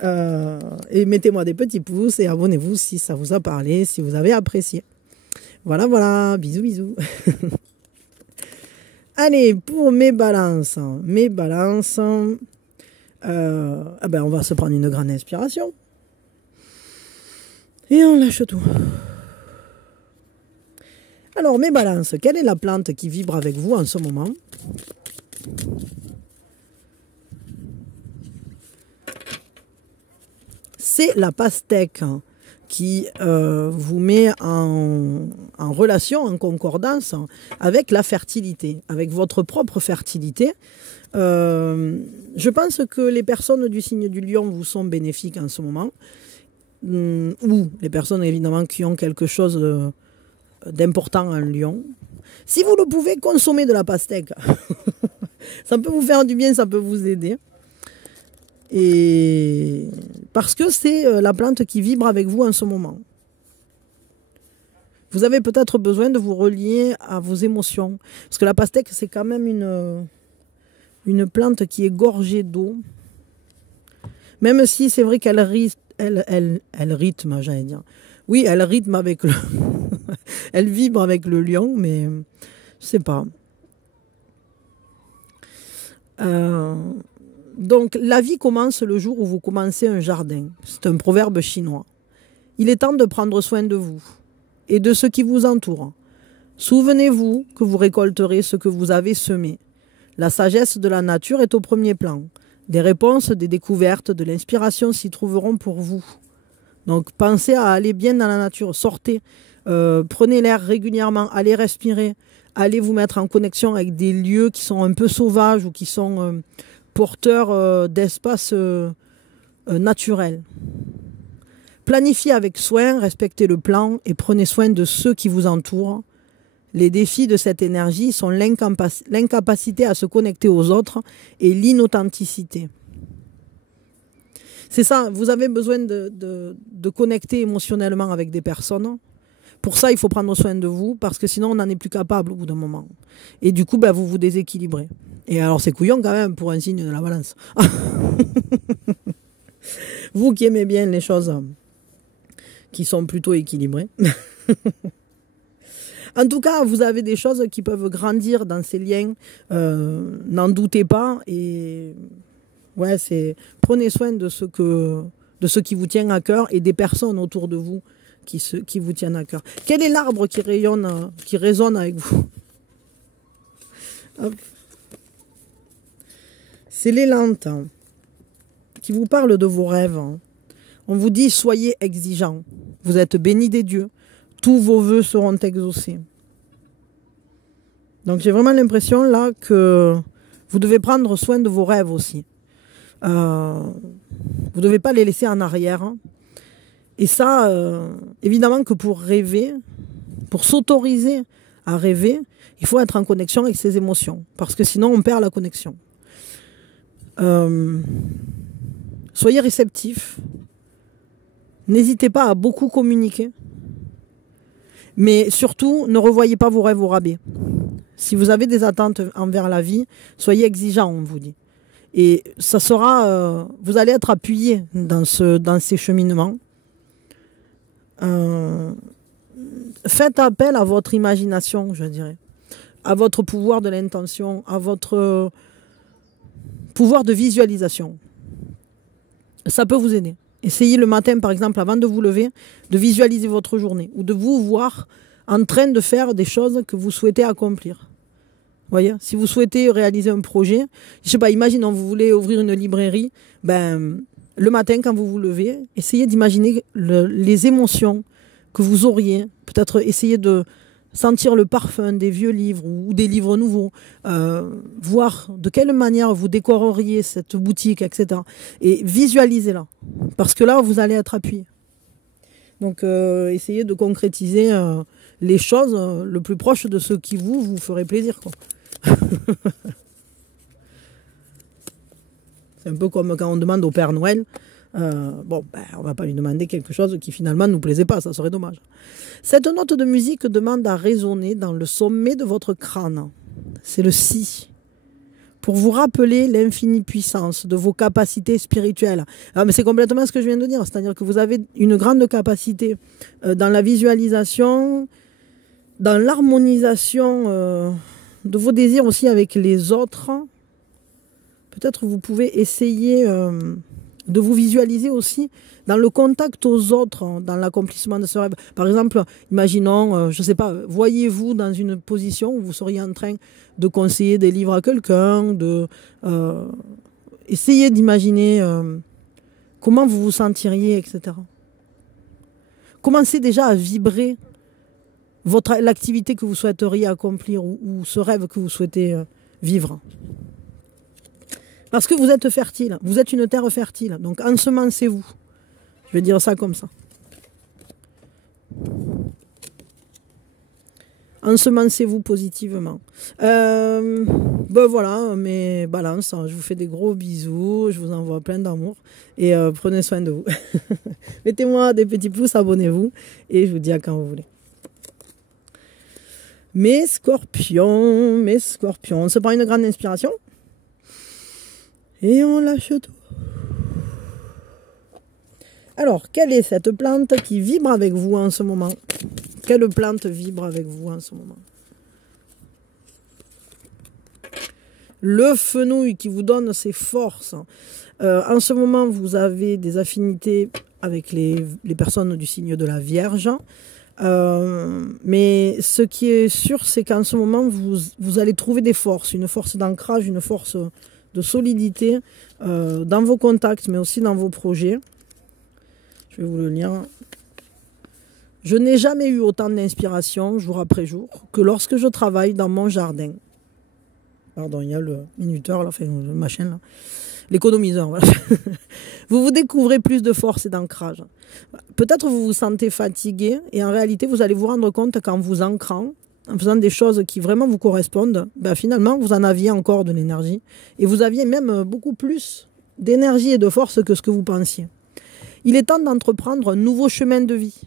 mettez-moi des petits pouces et abonnez-vous si ça vous a parlé, si vous avez apprécié. Voilà, bisous. Allez, pour mes balances, on va se prendre une grande inspiration. Et on lâche tout. Alors, mes balances, quelle est la plante qui vibre avec vous en ce moment? C'est la pastèque qui vous met en relation, en concordance avec la fertilité, avec votre propre fertilité. Je pense que les personnes du signe du lion vous sont bénéfiques en ce moment. Ou les personnes évidemment qui ont quelque chose d'important en lion. Si vous le pouvez, consommer de la pastèque. Ça peut vous faire du bien, ça peut vous aider. Et parce que c'est la plante qui vibre avec vous en ce moment. Vous avez peut-être besoin de vous relier à vos émotions. Parce que la pastèque, c'est quand même une plante qui est gorgée d'eau. Même si c'est vrai qu'elle rythme, j'allais dire. Oui, elle rythme avec le... elle vibre avec le lion, mais je sais pas. Donc, la vie commence le jour où vous commencez un jardin. C'est un proverbe chinois. Il est temps de prendre soin de vous et de ceux qui vous entourent. Souvenez-vous que vous récolterez ce que vous avez semé. La sagesse de la nature est au premier plan. Des réponses, des découvertes, de l'inspiration s'y trouveront pour vous. Donc, pensez à aller bien dans la nature. Sortez, prenez l'air régulièrement, allez respirer, allez vous mettre en connexion avec des lieux qui sont un peu sauvages ou qui sont porteurs d'espaces naturels. Planifiez avec soin, respectez le plan et prenez soin de ceux qui vous entourent. Les défis de cette énergie sont l'incapacité à se connecter aux autres et l'inauthenticité. C'est ça, vous avez besoin de connecter émotionnellement avec des personnes. Pour ça, il faut prendre soin de vous, parce que sinon, on n'en est plus capable au bout d'un moment. Et du coup, ben, vous vous déséquilibrez. Et alors, c'est couillon quand même pour un signe de la balance. Vous qui aimez bien les choses qui sont plutôt équilibrées. En tout cas, vous avez des choses qui peuvent grandir dans ces liens. N'en doutez pas. Et ouais, prenez soin de ce qui vous tient à cœur et des personnes autour de vous qui vous tiennent à cœur. Quel est l'arbre qui résonne avec vous? C'est l'élante qui vous parle de vos rêves. On vous dit, soyez exigeants. Vous êtes bénis des dieux. Tous vos vœux seront exaucés. Donc j'ai vraiment l'impression là que vous devez prendre soin de vos rêves aussi. Vous ne devez pas les laisser en arrière. Et ça, évidemment que pour rêver, pour s'autoriser à rêver, il faut être en connexion avec ses émotions. Parce que sinon, on perd la connexion. Soyez réceptifs. N'hésitez pas à beaucoup communiquer. Mais surtout, ne revoyez pas vos rêves au rabais. Si vous avez des attentes envers la vie, soyez exigeants, on vous dit. Et ça sera, vous allez être appuyé dans ces cheminements. Faites appel à votre imagination, je dirais, à votre pouvoir de l'intention, à votre pouvoir de visualisation. Ça peut vous aider. Essayez le matin, par exemple, avant de vous lever, de visualiser votre journée ou de vous voir en train de faire des choses que vous souhaitez accomplir. Voyez, si vous souhaitez réaliser un projet, je sais pas, imaginons vous voulez ouvrir une librairie, ben le matin quand vous vous levez, essayez d'imaginer les émotions que vous auriez. Peut-être essayer de sentir le parfum des vieux livres ou des livres nouveaux, voir de quelle manière vous décoreriez cette boutique, etc. Et visualisez-la, parce que là, vous allez être appuyé. Donc, essayez de concrétiser les choses le plus proche de ce qui vous ferait plaisir, quoi. C'est un peu comme quand on demande au Père Noël. On va pas lui demander quelque chose qui finalement ne nous plaisait pas, ça serait dommage. Cette note de musique demande à résonner dans le sommet de votre crâne. C'est le si. Pour vous rappeler l'infinie puissance de vos capacités spirituelles. Ah, mais c'est complètement ce que je viens de dire. C'est-à-dire que vous avez une grande capacité dans la visualisation, dans l'harmonisation de vos désirs aussi avec les autres. Peut-être vous pouvez essayer de vous visualiser aussi dans le contact aux autres, dans l'accomplissement de ce rêve. Par exemple, imaginons, je ne sais pas, voyez-vous dans une position où vous seriez en train de conseiller des livres à quelqu'un, essayez d'imaginer comment vous vous sentiriez, etc. Commencez déjà à vibrer l'activité que vous souhaiteriez accomplir ou ce rêve que vous souhaitez vivre. Parce que vous êtes fertile, vous êtes une terre fertile, donc ensemencez-vous. Je vais dire ça comme ça. Ensemencez-vous positivement. Voilà, mes balances, je vous fais des gros bisous, je vous envoie plein d'amour et prenez soin de vous. Mettez-moi des petits pouces, abonnez-vous et je vous dis à quand vous voulez. Mes scorpions, on se prend une grande inspiration et on lâche tout. Alors, quelle est cette plante qui vibre avec vous en ce moment? Quelle plante vibre avec vous en ce moment? Le fenouil qui vous donne ses forces. En ce moment, vous avez des affinités avec les personnes du signe de la Vierge. Mais ce qui est sûr, c'est qu'en ce moment, vous allez trouver des forces. Une force d'ancrage, une force de solidité dans vos contacts, mais aussi dans vos projets. Je vais vous le lire. Je n'ai jamais eu autant d'inspiration, jour après jour, que lorsque je travaille dans mon jardin. Pardon, il y a le minuteur, là, enfin, le machin, là. L'économiseur, voilà. Vous vous découvrez plus de force et d'ancrage. Peut-être vous vous sentez fatigué et en réalité, vous allez vous rendre compte qu'en vous ancrant, en faisant des choses qui vraiment vous correspondent, ben finalement, vous en aviez encore de l'énergie et vous aviez même beaucoup plus d'énergie et de force que ce que vous pensiez. Il est temps d'entreprendre un nouveau chemin de vie.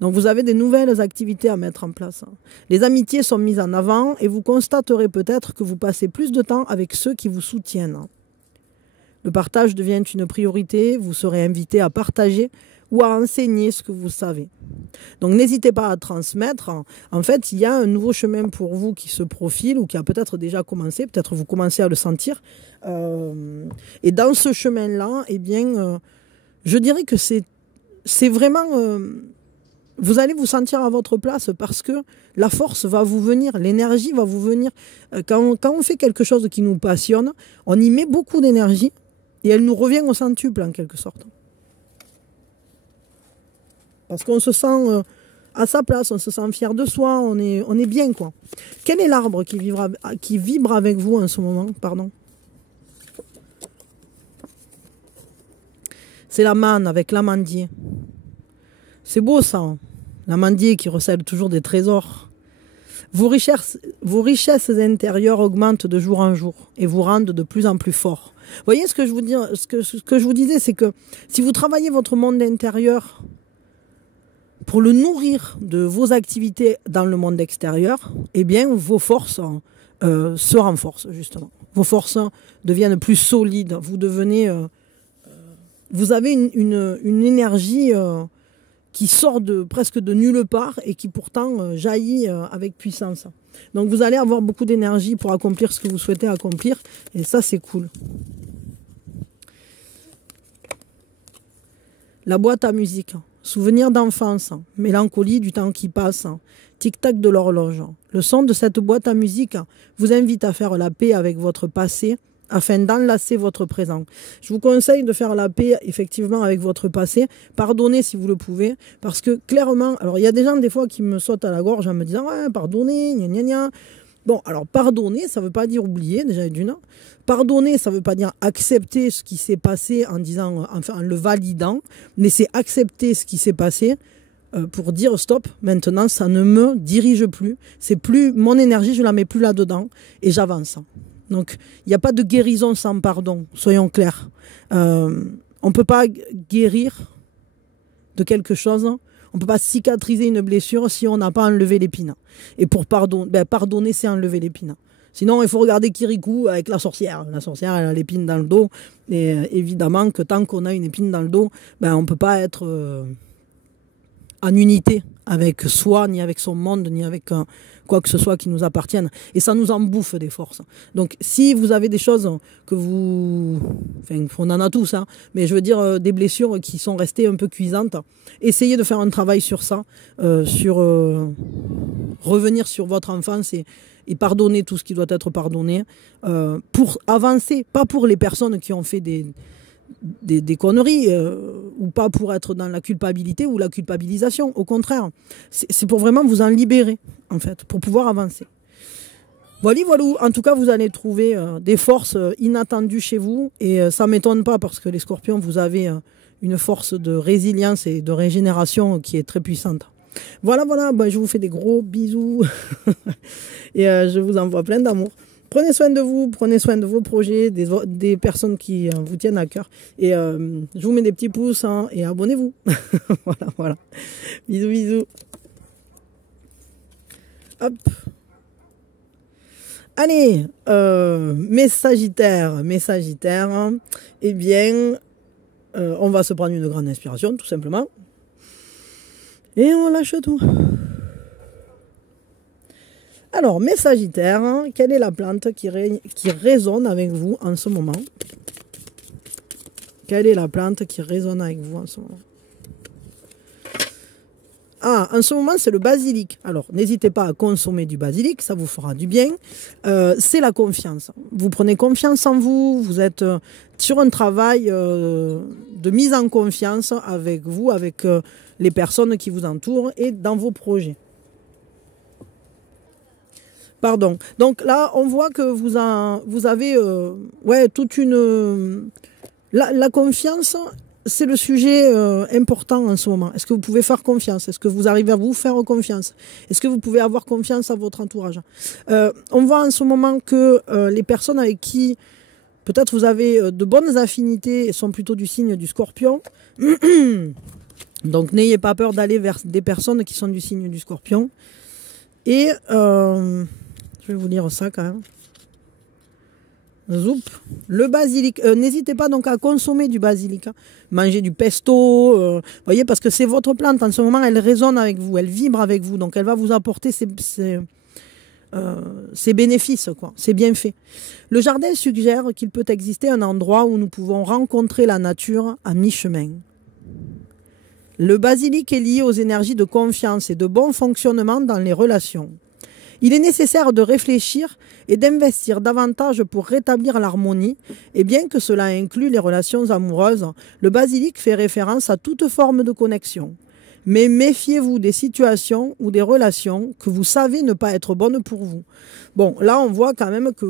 Donc vous avez des nouvelles activités à mettre en place. Les amitiés sont mises en avant et vous constaterez peut-être que vous passez plus de temps avec ceux qui vous soutiennent. Le partage devient une priorité, vous serez invité à partager ou à enseigner ce que vous savez. Donc n'hésitez pas à transmettre. En fait, il y a un nouveau chemin pour vous qui se profile ou qui a peut-être déjà commencé, peut-être vous commencez à le sentir. Et dans ce chemin-là, eh bien, je dirais que c'est vraiment... vous allez vous sentir à votre place parce que la force va vous venir, l'énergie va vous venir. Quand on fait quelque chose qui nous passionne, on y met beaucoup d'énergie et elle nous revient au centuple en quelque sorte. Parce qu'on se sent à sa place, on se sent fier de soi, on est bien quoi. Quel est l'arbre qui vibre avec vous en ce moment? Pardon. C'est la manne avec l'amandier. C'est beau ça, l'amandier qui recèle toujours des trésors. Vos richesses intérieures augmentent de jour en jour et vous rendent de plus en plus fort. Vous voyez ce que je vous disais, c'est que si vous travaillez votre monde intérieur pour le nourrir de vos activités dans le monde extérieur, eh bien vos forces se renforcent justement. Vos forces deviennent plus solides. Vous avez une énergie qui sort presque de nulle part et qui pourtant jaillit avec puissance. Donc vous allez avoir beaucoup d'énergie pour accomplir ce que vous souhaitez accomplir et ça c'est cool. La boîte à musique, souvenir d'enfance, mélancolie du temps qui passe, tic-tac de l'horloge. Le son de cette boîte à musique vous invite à faire la paix avec votre passé afin d'enlacer votre présent. Je vous conseille de faire la paix effectivement avec votre passé. Pardonnez si vous le pouvez, parce que clairement, alors il y a des gens des fois qui me sautent à la gorge en me disant ouais, pardonnez, gna gna gna. Bon, alors pardonner, ça ne veut pas dire oublier, déjà d'une. Pardonner, ça ne veut pas dire accepter ce qui s'est passé en disant, enfin en le validant, mais c'est accepter ce qui s'est passé pour dire stop, maintenant ça ne me dirige plus, c'est plus mon énergie, je la mets plus là-dedans et j'avance. Donc, il n'y a pas de guérison sans pardon, soyons clairs. On ne peut pas guérir de quelque chose, on ne peut pas cicatriser une blessure si on n'a pas enlevé l'épine. Et pour pardonner, c'est enlever l'épine. Sinon, il faut regarder Kirikou avec la sorcière. La sorcière, elle a l'épine dans le dos. Et évidemment que tant qu'on a une épine dans le dos, on ne peut pas être en unité avec soi, ni avec son monde, ni avec quoi que ce soit qui nous appartienne. Et ça nous en bouffe des forces. Donc, si vous avez des choses que vous... Enfin, on en a tous, hein, mais je veux dire des blessures qui sont restées un peu cuisantes, essayez de faire un travail sur ça, revenir sur votre enfance et pardonner tout ce qui doit être pardonné pour avancer, pas pour les personnes qui ont fait des conneries ou pas pour être dans la culpabilité ou la culpabilisation. Au contraire, c'est pour vraiment vous en libérer, en fait, pour pouvoir avancer. Voilà. En tout cas, vous allez trouver des forces inattendues chez vous et ça ne m'étonne pas parce que les scorpions, vous avez une force de résilience et de régénération qui est très puissante. Voilà, je vous fais des gros bisous et je vous envoie plein d'amour. Prenez soin de vous, prenez soin de vos projets, des personnes qui vous tiennent à cœur. Et je vous mets des petits pouces et abonnez-vous. Voilà. Bisous. Hop. Allez, mes Sagittaires, eh bien, on va se prendre une grande inspiration, tout simplement. Et on lâche tout. Alors, mes Sagittaires, quelle est la plante qui résonne avec vous en ce moment? Quelle est la plante qui résonne avec vous en ce moment? Ah, en ce moment, c'est le basilic. Alors, n'hésitez pas à consommer du basilic, ça vous fera du bien. C'est la confiance. Vous prenez confiance en vous, vous êtes sur un travail de mise en confiance avec vous, avec les personnes qui vous entourent et dans vos projets. Pardon. Donc là, on voit que vous avez ouais, toute une... La confiance, c'est le sujet important en ce moment. Est-ce que vous pouvez faire confiance? Est-ce que vous arrivez à vous faire confiance? Est-ce que vous pouvez avoir confiance à votre entourage? On voit en ce moment que les personnes avec qui peut-être vous avez de bonnes affinités sont plutôt du signe du Scorpion. Donc n'ayez pas peur d'aller vers des personnes qui sont du signe du Scorpion. Et je vais vous lire ça quand même. Zoup. Le basilic. N'hésitez pas donc à consommer du basilic. Hein. Manger du pesto. Voyez, parce que c'est votre plante. En ce moment, elle résonne avec vous. Elle vibre avec vous. Donc, elle va vous apporter ses bénéfices, quoi. C'est bien fait. Le jardin suggère qu'il peut exister un endroit où nous pouvons rencontrer la nature à mi-chemin. Le basilic est lié aux énergies de confiance et de bon fonctionnement dans les relations. Il est nécessaire de réfléchir et d'investir davantage pour rétablir l'harmonie, et bien que cela inclue les relations amoureuses, le basilic fait référence à toute forme de connexion. Mais méfiez-vous des situations ou des relations que vous savez ne pas être bonnes pour vous. Bon, là on voit quand même que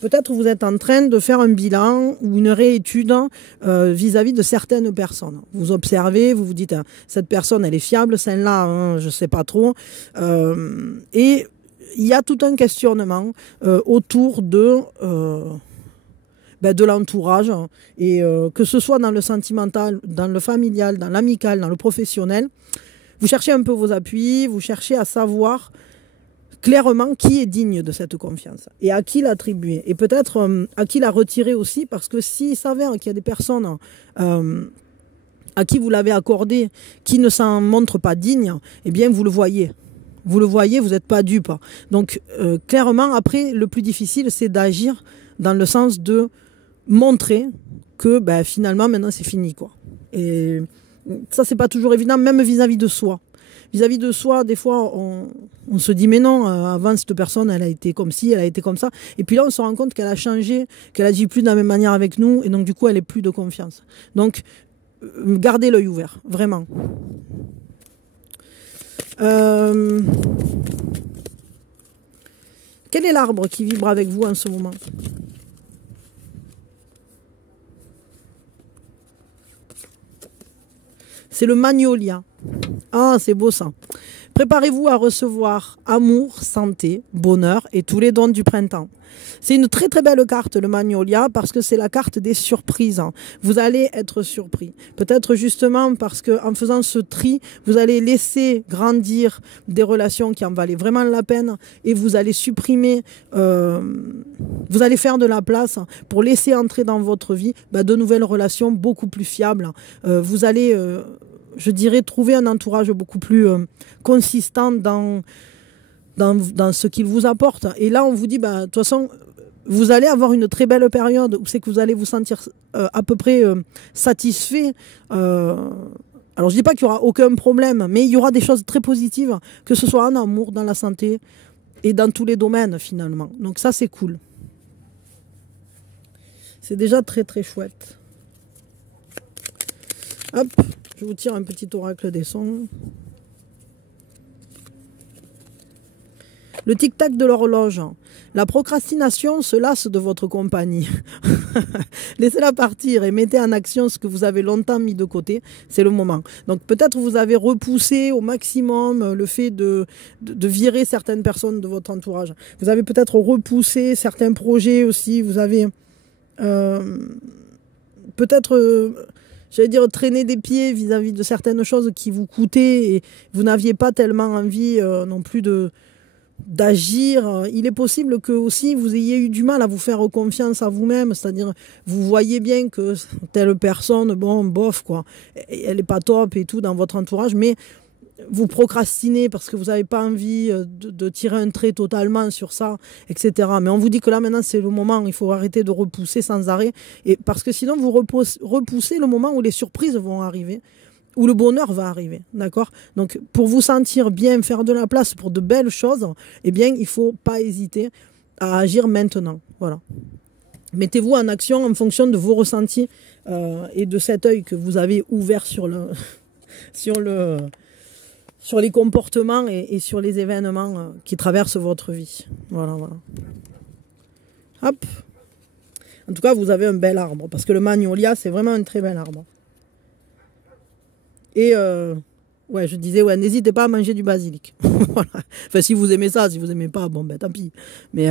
peut-être vous êtes en train de faire un bilan ou une réétude vis-à-vis de certaines personnes. Vous observez, vous vous dites, cette personne, elle est fiable, celle-là, hein, je ne sais pas trop. Et il y a tout un questionnement autour de l'entourage. Et que ce soit dans le sentimental, dans le familial, dans l'amical, dans le professionnel, vous cherchez un peu vos appuis, vous cherchez à savoir clairement qui est digne de cette confiance et à qui l'attribuer et peut-être à qui la retirer aussi, parce que s'il s'avère qu'il y a des personnes à qui vous l'avez accordé qui ne s'en montrent pas dignes, eh bien vous le voyez, vous n'êtes pas dupe. Donc clairement après, le plus difficile c'est d'agir dans le sens de montrer que finalement maintenant c'est fini, quoi. Et ça c'est pas toujours évident, même vis-à-vis de soi. Vis-à-vis de soi, des fois, on se dit, mais non, avant, cette personne, elle a été comme ci, elle a été comme ça. Et puis là, on se rend compte qu'elle a changé, qu'elle agit plus de la même manière avec nous, et donc, du coup, elle est plus de confiance. Donc, gardez l'œil ouvert, vraiment. Quel est l'arbre qui vibre avec vous en ce moment ? C'est le magnolia. Ah, c'est beau ça. Préparez-vous à recevoir amour, santé, bonheur et tous les dons du printemps. C'est une très très belle carte, le magnolia, parce que c'est la carte des surprises. Vous allez être surpris. Peut-être justement parce qu'en faisant ce tri, vous allez laisser grandir des relations qui en valaient vraiment la peine et vous allez supprimer, vous allez faire de la place pour laisser entrer dans votre vie de nouvelles relations beaucoup plus fiables. Vous allez... je dirais, trouver un entourage beaucoup plus consistant dans ce qu'il vous apporte. Et là, on vous dit, de toute façon, vous allez avoir une très belle période où c'est que vous allez vous sentir à peu près satisfait. Alors, je dis pas qu'il y aura aucun problème, mais il y aura des choses très positives, que ce soit en amour, dans la santé et dans tous les domaines, finalement. Donc ça, c'est cool. C'est déjà très, très chouette. Hop. Je vous tire un petit oracle des sons. Le tic-tac de l'horloge. La procrastination se lasse de votre compagnie. Laissez-la partir et mettez en action ce que vous avez longtemps mis de côté. C'est le moment. Donc peut-être vous avez repoussé au maximum le fait de virer certaines personnes de votre entourage. Vous avez peut-être repoussé certains projets aussi. Vous avez peut-être... j'allais dire traîner des pieds vis-à-vis de certaines choses qui vous coûtaient et vous n'aviez pas tellement envie non plus d'agir. Il est possible que aussi vous ayez eu du mal à vous faire confiance à vous-même, c'est-à-dire vous voyez bien que telle personne, bon, bof, quoi, elle est pas top et tout dans votre entourage, mais vous procrastinez parce que vous n'avez pas envie de tirer un trait totalement sur ça, etc. Mais on vous dit que là, maintenant, c'est le moment. Il faut arrêter de repousser sans arrêt. Et parce que sinon, vous repoussez le moment où les surprises vont arriver. où le bonheur va arriver, d'accord? Donc, pour vous sentir bien, faire de la place pour de belles choses, eh bien, il ne faut pas hésiter à agir maintenant, voilà. Mettez-vous en action en fonction de vos ressentis et de cet œil que vous avez ouvert sur les comportements et sur les événements qui traversent votre vie. Voilà, voilà. Hop. En tout cas, vous avez un bel arbre, parce que le magnolia, c'est vraiment un très bel arbre. Et, ouais, je disais, ouais, n'hésitez pas à manger du basilic. Voilà. Enfin, si vous aimez ça, si vous aimez pas, bon, ben tant pis. Mais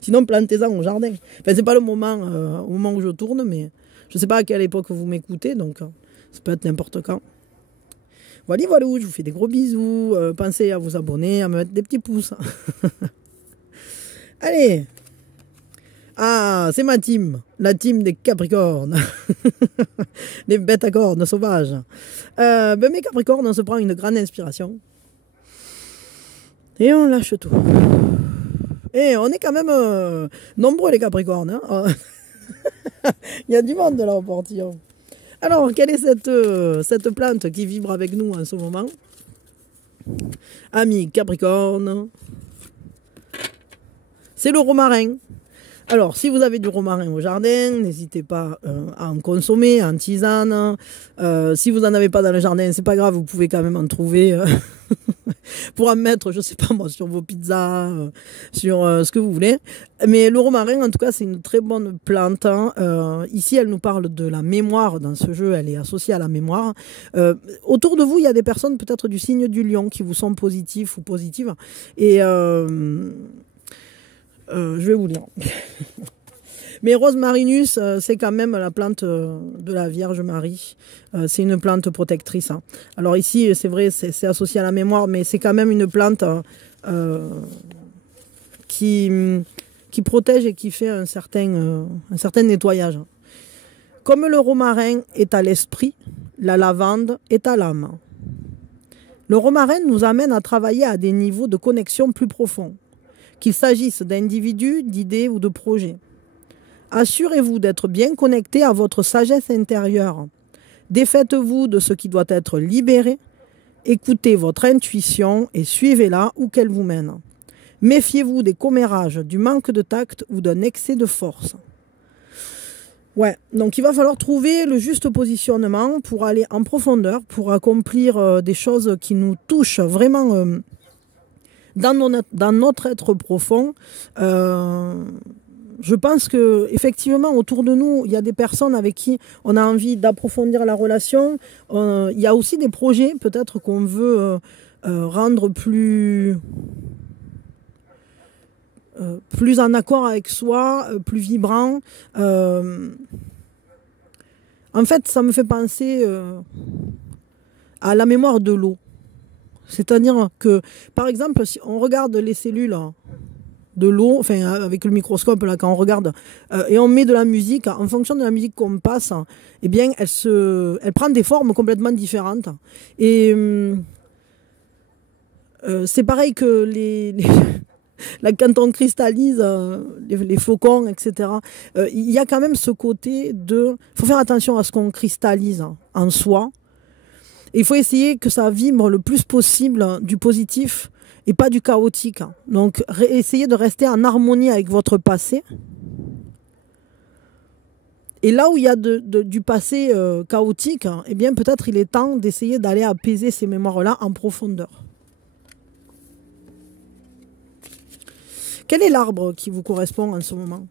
sinon, plantez-en au jardin. Enfin, c'est pas le moment, au moment où je tourne, mais je sais pas à quelle époque vous m'écoutez, donc ça peut être n'importe quand. Voilà, voilà, je vous fais des gros bisous. Pensez à vous abonner, à me mettre des petits pouces. Allez. Ah, c'est ma team. La team des Capricornes. Les bêtes à cornes sauvages. Mes Capricornes, on se prend une grande inspiration. Et on lâche tout. Et on est quand même nombreux les Capricornes. Hein. Il y a du monde là au portillon. Alors, quelle est cette plante qui vibre avec nous en ce moment? Amis Capricorne. C'est le romarin. Alors, si vous avez du romarin au jardin, n'hésitez pas à en consommer en tisane. Si vous n'en avez pas dans le jardin, c'est pas grave, vous pouvez quand même en trouver pour en mettre, je sais pas moi, sur vos pizzas, sur ce que vous voulez. Mais le romarin, en tout cas, c'est une très bonne plante. Hein. Ici, elle nous parle de la mémoire. Dans ce jeu, elle est associée à la mémoire. Autour de vous, il y a des personnes peut-être du signe du lion qui vous sont positifs ou positives. Et je vais vous lire. Mais Rose Marinus, c'est quand même la plante de la Vierge Marie. C'est une plante protectrice. Hein. Alors ici, c'est vrai, c'est associé à la mémoire, mais c'est quand même une plante qui protège et qui fait un certain nettoyage. Comme le romarin est à l'esprit, la lavande est à l'âme. Le romarin nous amène à travailler à des niveaux de connexion plus profonds, qu'il s'agisse d'individus, d'idées ou de projets. Assurez-vous d'être bien connecté à votre sagesse intérieure. Défaites-vous de ce qui doit être libéré. Écoutez votre intuition et suivez-la où qu'elle vous mène. Méfiez-vous des commérages, du manque de tact ou d'un excès de force. Ouais, donc il va falloir trouver le juste positionnement pour aller en profondeur, pour accomplir des choses qui nous touchent vraiment dans notre être profond. Je pense que effectivement autour de nous, il y a des personnes avec qui on a envie d'approfondir la relation. Il y a aussi des projets peut-être qu'on veut rendre plus en accord avec soi, plus vibrant. En fait, ça me fait penser à la mémoire de l'eau. C'est-à-dire que, par exemple, si on regarde les cellules de l'eau, enfin avec le microscope là, quand on regarde et on met de la musique, en fonction de la musique qu'on passe, eh bien elle prend des formes complètement différentes. Et c'est pareil que là, quand on cristallise les flocons, etc. Il y a quand même ce côté de, faut faire attention à ce qu'on cristallise en soi. Et il faut essayer que ça vibre le plus possible du positif et pas du chaotique. Donc, essayez de rester en harmonie avec votre passé. Et là où il y a du passé chaotique, eh bien, peut-être il est temps d'essayer d'aller apaiser ces mémoires-là en profondeur. Quel est l'arbre qui vous correspond en ce moment?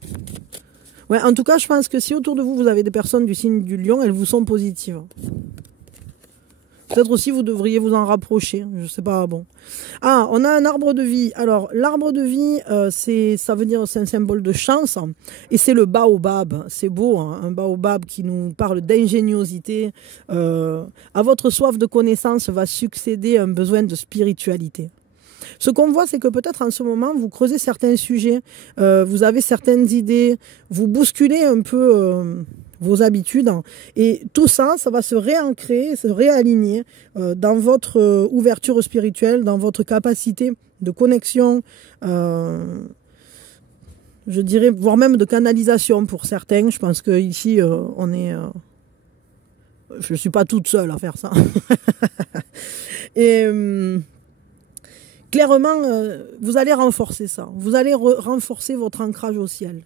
Ouais, en tout cas, je pense que si autour de vous, vous avez des personnes du signe du lion, elles vous sont positives. Peut-être aussi vous devriez vous en rapprocher, je sais pas, bon. Ah, on a un arbre de vie. Alors, l'arbre de vie, ça veut dire, c'est un symbole de chance, et c'est le baobab. C'est beau, hein, un baobab qui nous parle d'ingéniosité. À votre soif de connaissance va succéder un besoin de spiritualité. Ce qu'on voit, c'est que peut-être en ce moment, vous creusez certains sujets, vous avez certaines idées, vous bousculez un peu vos habitudes. Et tout ça, ça va se réancrer, se réaligner dans votre ouverture spirituelle, dans votre capacité de connexion, je dirais, voire même de canalisation pour certains. Je pense qu'ici, on est je ne suis pas toute seule à faire ça. Et clairement, vous allez renforcer ça. Vous allez renforcer votre ancrage au ciel.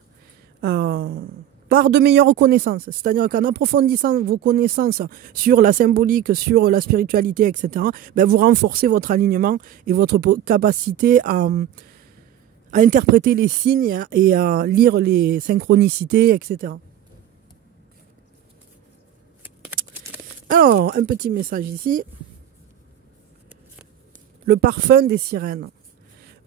Par de meilleures connaissances. C'est-à-dire qu'en approfondissant vos connaissances sur la symbolique, sur la spiritualité, etc., ben vous renforcez votre alignement et votre capacité à interpréter les signes et à lire les synchronicités, etc. Alors, un petit message ici. Le parfum des sirènes.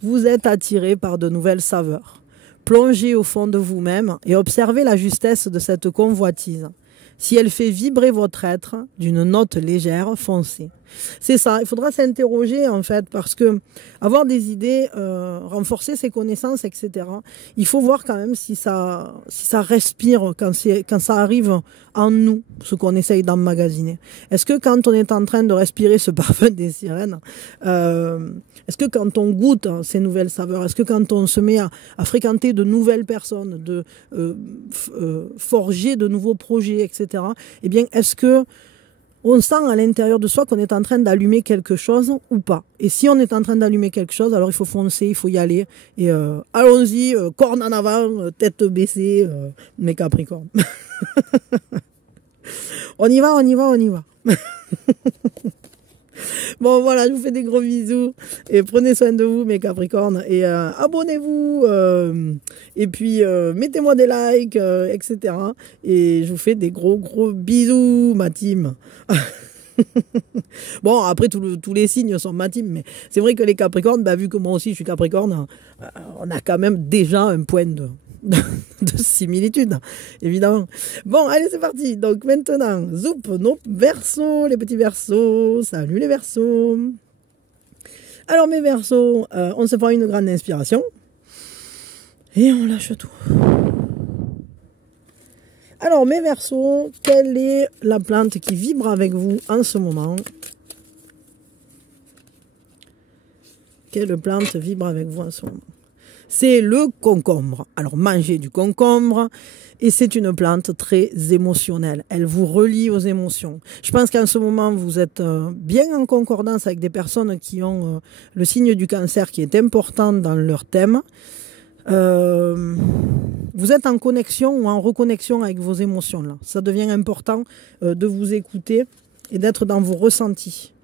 Vous êtes attiré par de nouvelles saveurs. Plongez au fond de vous-même et observez la justesse de cette convoitise. Si elle fait vibrer votre être d'une note légère, foncez. C'est ça, il faudra s'interroger en fait, parce que avoir des idées, renforcer ses connaissances, etc. Il faut voir quand même si ça respire quand ça arrive en nous, ce qu'on essaye d'emmagasiner. Est-ce que quand on est en train de respirer ce parfum des sirènes, est-ce que quand on goûte ces nouvelles saveurs, est-ce que quand on se met à fréquenter de nouvelles personnes, de forger de nouveaux projets, etc., eh bien, est-ce que on sent à l'intérieur de soi qu'on est en train d'allumer quelque chose ou pas? Et si on est en train d'allumer quelque chose, alors il faut foncer, il faut y aller. Et allons-y, corne en avant, tête baissée, mes capricornes. On y va, on y va, on y va. Bon voilà, je vous fais des gros bisous et prenez soin de vous mes capricornes et abonnez-vous et puis mettez-moi des likes, etc. Et je vous fais des gros bisous ma team. Bon, après tous les signes sont ma team, mais c'est vrai que les capricornes, bah, vu que moi aussi je suis capricorne, on a quand même déjà un point de similitude, évidemment. Bon, allez, c'est parti. Donc maintenant, zoup, nos versos, les petits versos. Salut les versos. Alors mes versos, on se prend une grande inspiration et on lâche tout. Alors mes versos, quelle est la plante qui vibre avec vous en ce moment? Quelle plante vibre avec vous en ce moment? C'est le concombre. Alors mangez du concombre et c'est une plante très émotionnelle. Elle vous relie aux émotions. Je pense qu'en ce moment vous êtes bien en concordance avec des personnes qui ont le signe du cancer qui est important dans leur thème. Vous êtes en connexion ou en reconnexion avec vos émotions là. Ça devient important de vous écouter et d'être dans vos ressentis.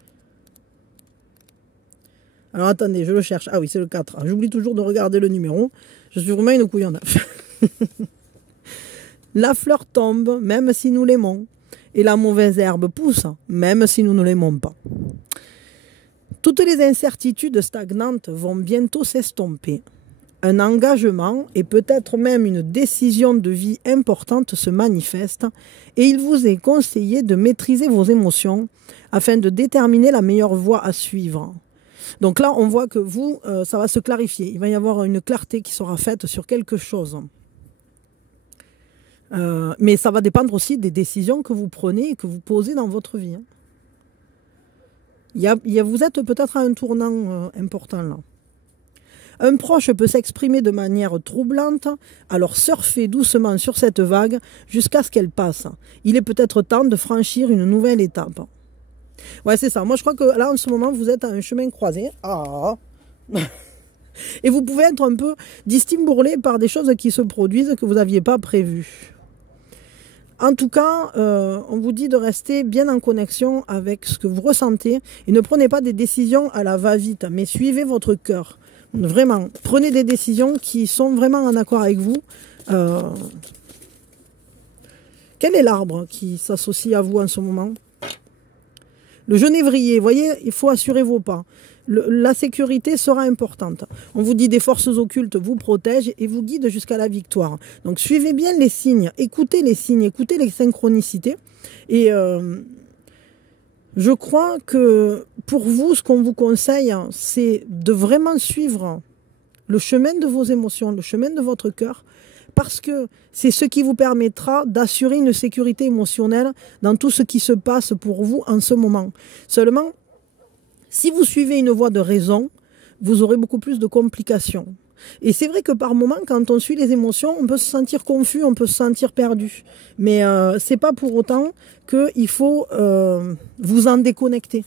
Alors attendez, je le cherche. Ah oui, c'est le 4. J'oublie toujours de regarder le numéro. Je suis vraiment une couillonne. La fleur tombe, même si nous l'aimons. Et la mauvaise herbe pousse, même si nous ne l'aimons pas. Toutes les incertitudes stagnantes vont bientôt s'estomper. Un engagement et peut-être même une décision de vie importante se manifestent et il vous est conseillé de maîtriser vos émotions afin de déterminer la meilleure voie à suivre. Donc là, on voit que vous, ça va se clarifier. Il va y avoir une clarté qui sera faite sur quelque chose. Mais ça va dépendre aussi des décisions que vous prenez et que vous posez dans votre vie. Vous êtes peut-être à un tournant important là. Un proche peut s'exprimer de manière troublante, alors surfez doucement sur cette vague jusqu'à ce qu'elle passe. Il est peut-être temps de franchir une nouvelle étape. Ouais, c'est ça. Moi, je crois que là, en ce moment, vous êtes à un chemin croisé. Ah. Et vous pouvez être un peu distimbourlé par des choses qui se produisent que vous n'aviez pas prévues. En tout cas, on vous dit de rester bien en connexion avec ce que vous ressentez et ne prenez pas des décisions à la va-vite, mais suivez votre cœur. Vraiment, prenez des décisions qui sont vraiment en accord avec vous. Quel est l'arbre qui s'associe à vous en ce moment? Le genévrier, vous voyez, il faut assurer vos pas. La sécurité sera importante. On vous dit des forces occultes vous protègent et vous guident jusqu'à la victoire. Donc suivez bien les signes, écoutez les signes, écoutez les synchronicités. Et je crois que pour vous, ce qu'on vous conseille, c'est de vraiment suivre le chemin de vos émotions, le chemin de votre cœur, parce que c'est ce qui vous permettra d'assurer une sécurité émotionnelle dans tout ce qui se passe pour vous en ce moment. Seulement, si vous suivez une voie de raison, vous aurez beaucoup plus de complications. Et c'est vrai que par moment, quand on suit les émotions, on peut se sentir confus, on peut se sentir perdu. Mais c'est pas pour autant qu'il faut vous en déconnecter.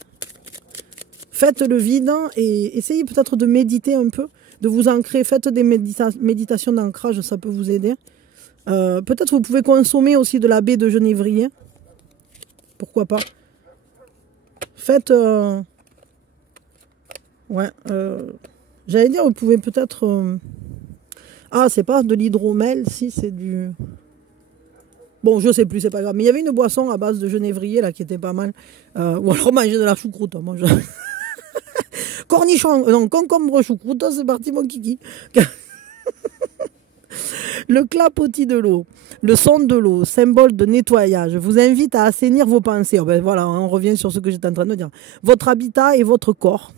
Faites le vide et essayez peut-être de méditer un peu, de vous ancrer. Faites des méditations d'ancrage, ça peut vous aider. Peut-être vous pouvez consommer aussi de la baie de genévrier. Pourquoi pas. Faites... j'allais dire, vous pouvez peut-être... Ah, c'est pas de l'hydromel, si, c'est du... Bon, je sais plus, c'est pas grave. Mais il y avait une boisson à base de genévrier, là, qui était pas mal. Ou alors manger de la choucroute. Moi, cornichon, non, concombre choucroute, c'est parti, mon kiki. Le clapotis de l'eau, le son de l'eau, symbole de nettoyage, vous invite à assainir vos pensées. Oh ben voilà, on revient sur ce que j'étais en train de dire. Votre habitat et votre corps.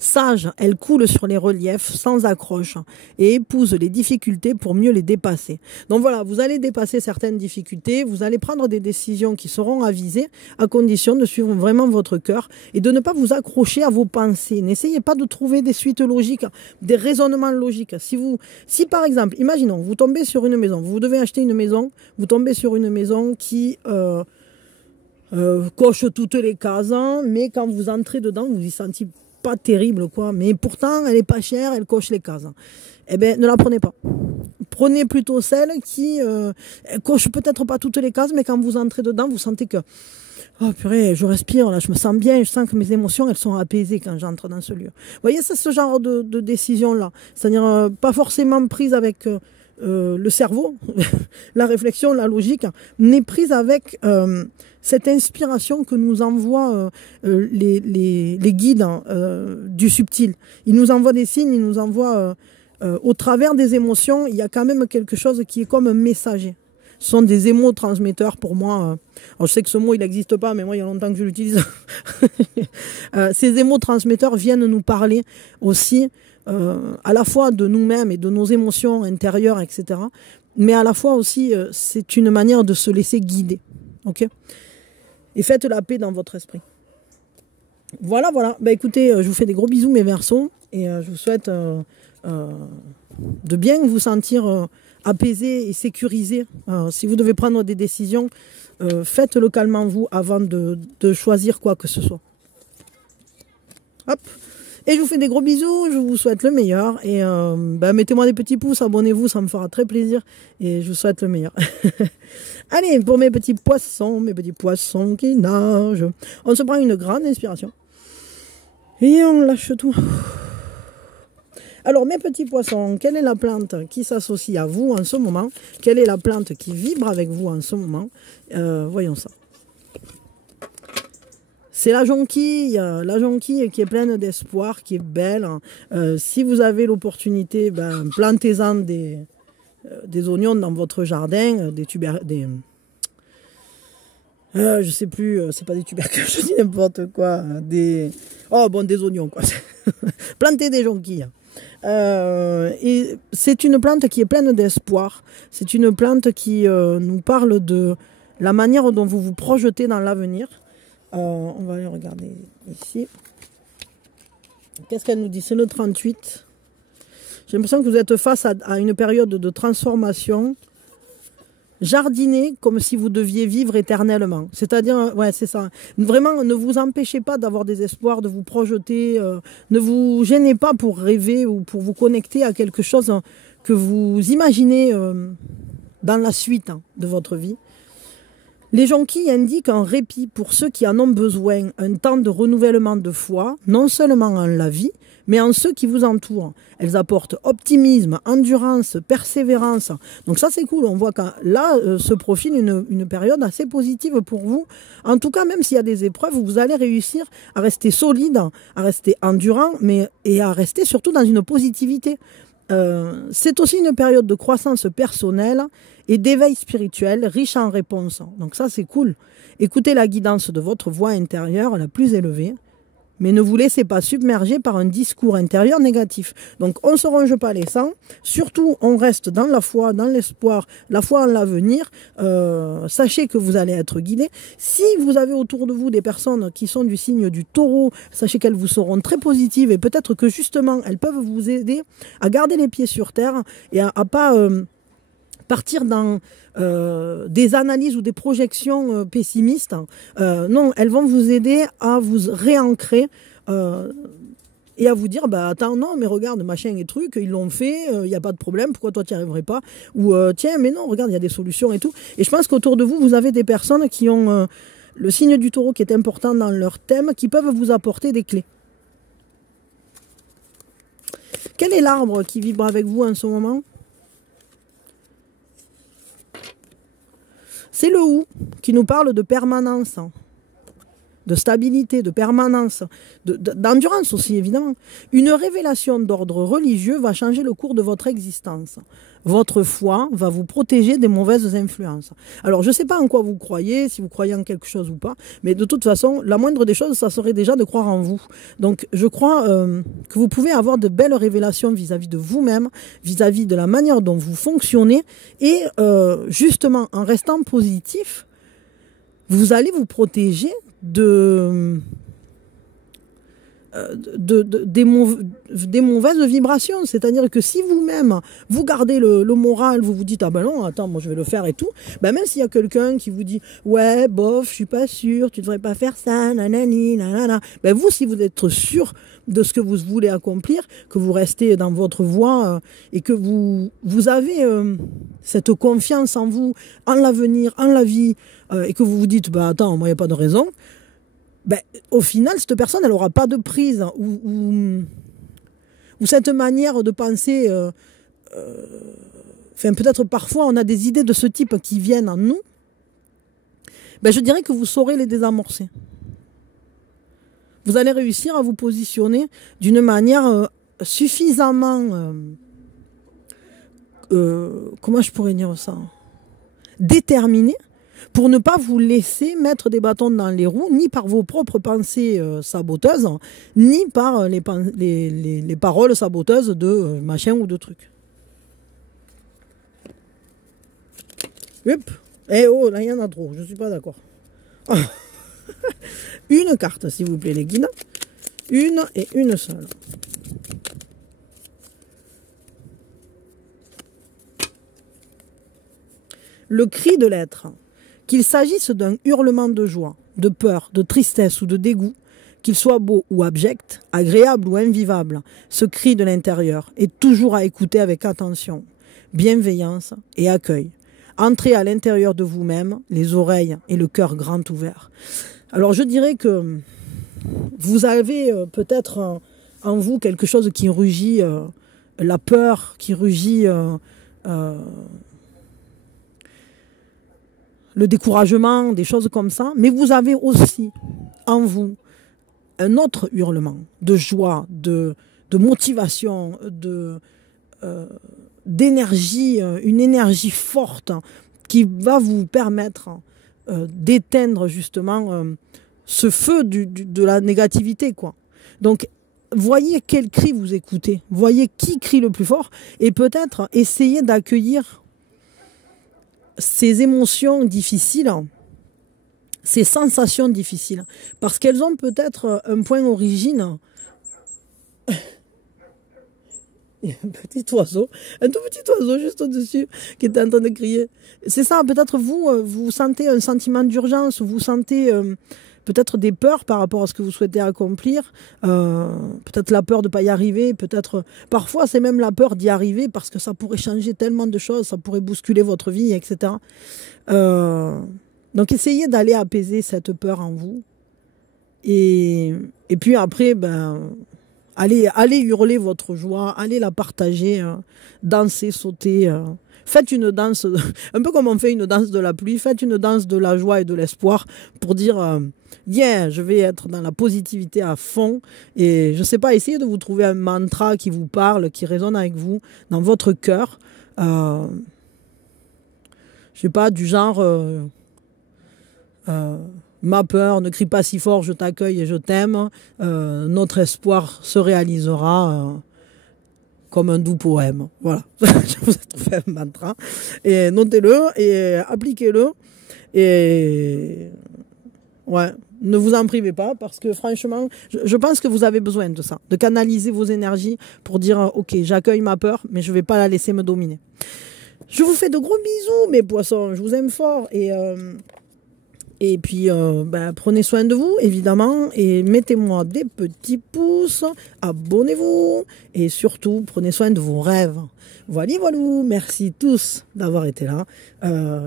Sage, elle coule sur les reliefs sans accroche et épouse les difficultés pour mieux les dépasser. Donc voilà, vous allez dépasser certaines difficultés, vous allez prendre des décisions qui seront avisées à condition de suivre vraiment votre cœur et de ne pas vous accrocher à vos pensées. N'essayez pas de trouver des suites logiques, des raisonnements logiques. Si par exemple, imaginons, vous tombez sur une maison, vous devez acheter une maison, vous tombez sur une maison qui coche toutes les cases, mais quand vous entrez dedans, vous y sentez pas terrible quoi, mais pourtant elle est pas chère, elle coche les cases. Eh bien, ne la prenez pas. Prenez plutôt celle qui coche peut-être pas toutes les cases, mais quand vous entrez dedans, vous sentez que oh purée, je respire, là, je me sens bien, je sens que mes émotions, elles sont apaisées quand j'entre dans ce lieu. Vous voyez, c'est ce genre de décision-là. C'est-à-dire pas forcément prise avec le cerveau, la réflexion, la logique, mais prise avec cette inspiration que nous envoient les guides du subtil. Ils nous envoient des signes, ils nous envoient au travers des émotions, il y a quand même quelque chose qui est comme un messager. Ce sont des émotransmetteurs pour moi. Alors je sais que ce mot il n'existe pas, mais moi il y a longtemps que je l'utilise. Ces émotransmetteurs viennent nous parler aussi à la fois de nous-mêmes et de nos émotions intérieures, etc. Mais à la fois aussi, c'est une manière de se laisser guider. Ok ? Et faites la paix dans votre esprit. Voilà, voilà. Bah, écoutez, je vous fais des gros bisous, mes Verseaux. Et je vous souhaite de bien vous sentir apaisé et sécurisé. Si vous devez prendre des décisions, faites-le calmement vous avant de choisir quoi que ce soit. Hop. Et je vous fais des gros bisous, je vous souhaite le meilleur. Et mettez-moi des petits pouces, abonnez-vous, ça me fera très plaisir. Et je vous souhaite le meilleur. Allez, pour mes petits poissons qui nagent, on se prend une grande inspiration. Et on lâche tout. Alors, mes petits poissons, quelle est la plante qui s'associe à vous en ce moment? Quelle est la plante qui vibre avec vous en ce moment? Voyons ça. C'est la jonquille qui est pleine d'espoir, qui est belle. Si vous avez l'opportunité, plantez-en des oignons dans votre jardin, je sais plus, c'est pas des tubercules, je dis n'importe quoi, des oignons quoi. Plantez des jonquilles. Et c'est une plante qui est pleine d'espoir. C'est une plante qui nous parle de la manière dont vous vous projetez dans l'avenir. On va aller regarder ici. Qu'est-ce qu'elle nous dit? C'est le 38. J'ai l'impression que vous êtes face à une période de transformation. Jardinez comme si vous deviez vivre éternellement. C'est-à-dire, ouais, c'est ça. Vraiment, ne vous empêchez pas d'avoir des espoirs, de vous projeter. Ne vous gênez pas pour rêver ou pour vous connecter à quelque chose que vous imaginez dans la suite de votre vie. Les jonquilles indiquent un répit pour ceux qui en ont besoin, un temps de renouvellement de foi, non seulement en la vie, mais en ceux qui vous entourent. Elles apportent optimisme, endurance, persévérance. Donc ça c'est cool, on voit que là se profile une période assez positive pour vous. En tout cas, même s'il y a des épreuves, vous allez réussir à rester solide, à rester endurant, et à rester surtout dans une positivité. C'est aussi une période de croissance personnelle et d'éveil spirituel riche en réponses. Donc ça c'est cool. Écoutez la guidance de votre voix intérieure la plus élevée. mais ne vous laissez pas submerger par un discours intérieur négatif. Donc, on ne se ronge pas les sangs. Surtout, on reste dans la foi, dans l'espoir, la foi en l'avenir. Sachez que vous allez être guidé. Si vous avez autour de vous des personnes qui sont du signe du taureau, sachez qu'elles vous seront très positives et peut-être que justement, elles peuvent vous aider à garder les pieds sur terre et à pas partir dans des analyses ou des projections pessimistes. Non, elles vont vous aider à vous réancrer et à vous dire, bah attends, non, mais regarde, machin et truc, ils l'ont fait, il n'y a pas de problème, pourquoi toi tu n'y arriverais pas? Ou tiens, mais non, regarde, il y a des solutions et tout. Et je pense qu'autour de vous, vous avez des personnes qui ont le signe du taureau qui est important dans leur thème, qui peuvent vous apporter des clés. Quel est l'arbre qui vibre avec vous en ce moment? C'est le hou qui nous parle de permanence, de stabilité, de permanence, d'endurance aussi évidemment. Une révélation d'ordre religieux va changer le cours de votre existence. Votre foi va vous protéger des mauvaises influences. Alors je ne sais pas en quoi vous croyez, si vous croyez en quelque chose ou pas, mais de toute façon, la moindre des choses, ça serait déjà de croire en vous. Donc je crois que vous pouvez avoir de belles révélations vis-à-vis de vous-même, vis-à-vis de la manière dont vous fonctionnez, et justement en restant positif, vous allez vous protéger des mauvaises vibrations. C'est-à-dire que si vous-même, vous gardez le moral, vous vous dites, ah ben non, attends, moi je vais le faire et tout, ben même s'il y a quelqu'un qui vous dit, ouais, bof, je suis pas sûr, tu devrais pas faire ça, nanani, nanana, ben vous, si vous êtes sûr de ce que vous voulez accomplir, que vous restez dans votre voie et que vous avez cette confiance en vous, en l'avenir, en la vie, et que vous vous dites, bah attends, moi il n'y a pas de raison, ben, au final, cette personne, elle n'aura pas de prise ou cette manière de penser. Enfin, peut-être parfois, on a des idées de ce type qui viennent en nous. Ben, je dirais que vous saurez les désamorcer. Vous allez réussir à vous positionner d'une manière suffisamment, comment je pourrais dire ça, déterminée, pour ne pas vous laisser mettre des bâtons dans les roues, ni par vos propres pensées saboteuses, ni par les paroles saboteuses de machin ou de trucs. Hop. Eh oh, là il y en a trop, je ne suis pas d'accord. Une carte, s'il vous plaît, les guides. Une et une seule. Le cri de l'être. Qu'il s'agisse d'un hurlement de joie, de peur, de tristesse ou de dégoût, qu'il soit beau ou abject, agréable ou invivable, ce cri de l'intérieur est toujours à écouter avec attention, bienveillance et accueil. Entrez à l'intérieur de vous-même, les oreilles et le cœur grand ouvert. Alors je dirais que vous avez peut-être en vous quelque chose qui rugit, la peur, qui rugit le découragement, des choses comme ça, mais vous avez aussi en vous un autre hurlement de joie, de motivation, d'énergie, une énergie forte qui va vous permettre d'éteindre justement ce feu de la négativité, quoi. Donc, voyez quel cri vous écoutez, voyez qui crie le plus fort, et peut-être essayez d'accueillir ces émotions difficiles, ces sensations difficiles, parce qu'elles ont peut-être un point origine. Il y a un petit oiseau, un tout petit oiseau juste au-dessus qui est en train de crier. C'est ça, peut-être vous sentez un sentiment d'urgence, vous sentez peut-être des peurs par rapport à ce que vous souhaitez accomplir, peut-être la peur de ne pas y arriver, peut-être parfois c'est même la peur d'y arriver parce que ça pourrait changer tellement de choses, ça pourrait bousculer votre vie, etc. Donc essayez d'aller apaiser cette peur en vous et puis après, ben, allez hurler votre joie, allez la partager, danser, sauter. Faites une danse, un peu comme on fait une danse de la pluie, faites une danse de la joie et de l'espoir pour dire yeah, je vais être dans la positivité à fond. Et je sais pas, essayez de vous trouver un mantra qui vous parle, qui résonne avec vous, dans votre cœur. Je sais pas, du genre Ma peur, ne crie pas si fort, je t'accueille et je t'aime. Notre espoir se réalisera comme un doux poème. Voilà, je vous ai trouvé un mantra. Et notez-le et appliquez-le. Et ouais, ne vous en privez pas parce que franchement, je pense que vous avez besoin de ça, de canaliser vos énergies pour dire ok, j'accueille ma peur, mais je ne vais pas la laisser me dominer. Je vous fais de gros bisous, mes poissons. Je vous aime fort et puis, prenez soin de vous, évidemment, et mettez-moi des petits pouces, abonnez-vous, et surtout, prenez soin de vos rêves. Voilà, voilà, merci tous d'avoir été là.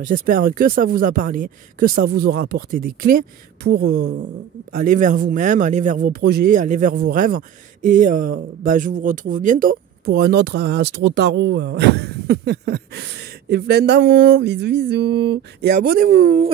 J'espère que ça vous a parlé, que ça vous aura apporté des clés pour aller vers vous-même, aller vers vos projets, aller vers vos rêves. Et je vous retrouve bientôt pour un autre Astro Tarot. Et plein d'amour, bisous, bisous, et abonnez-vous.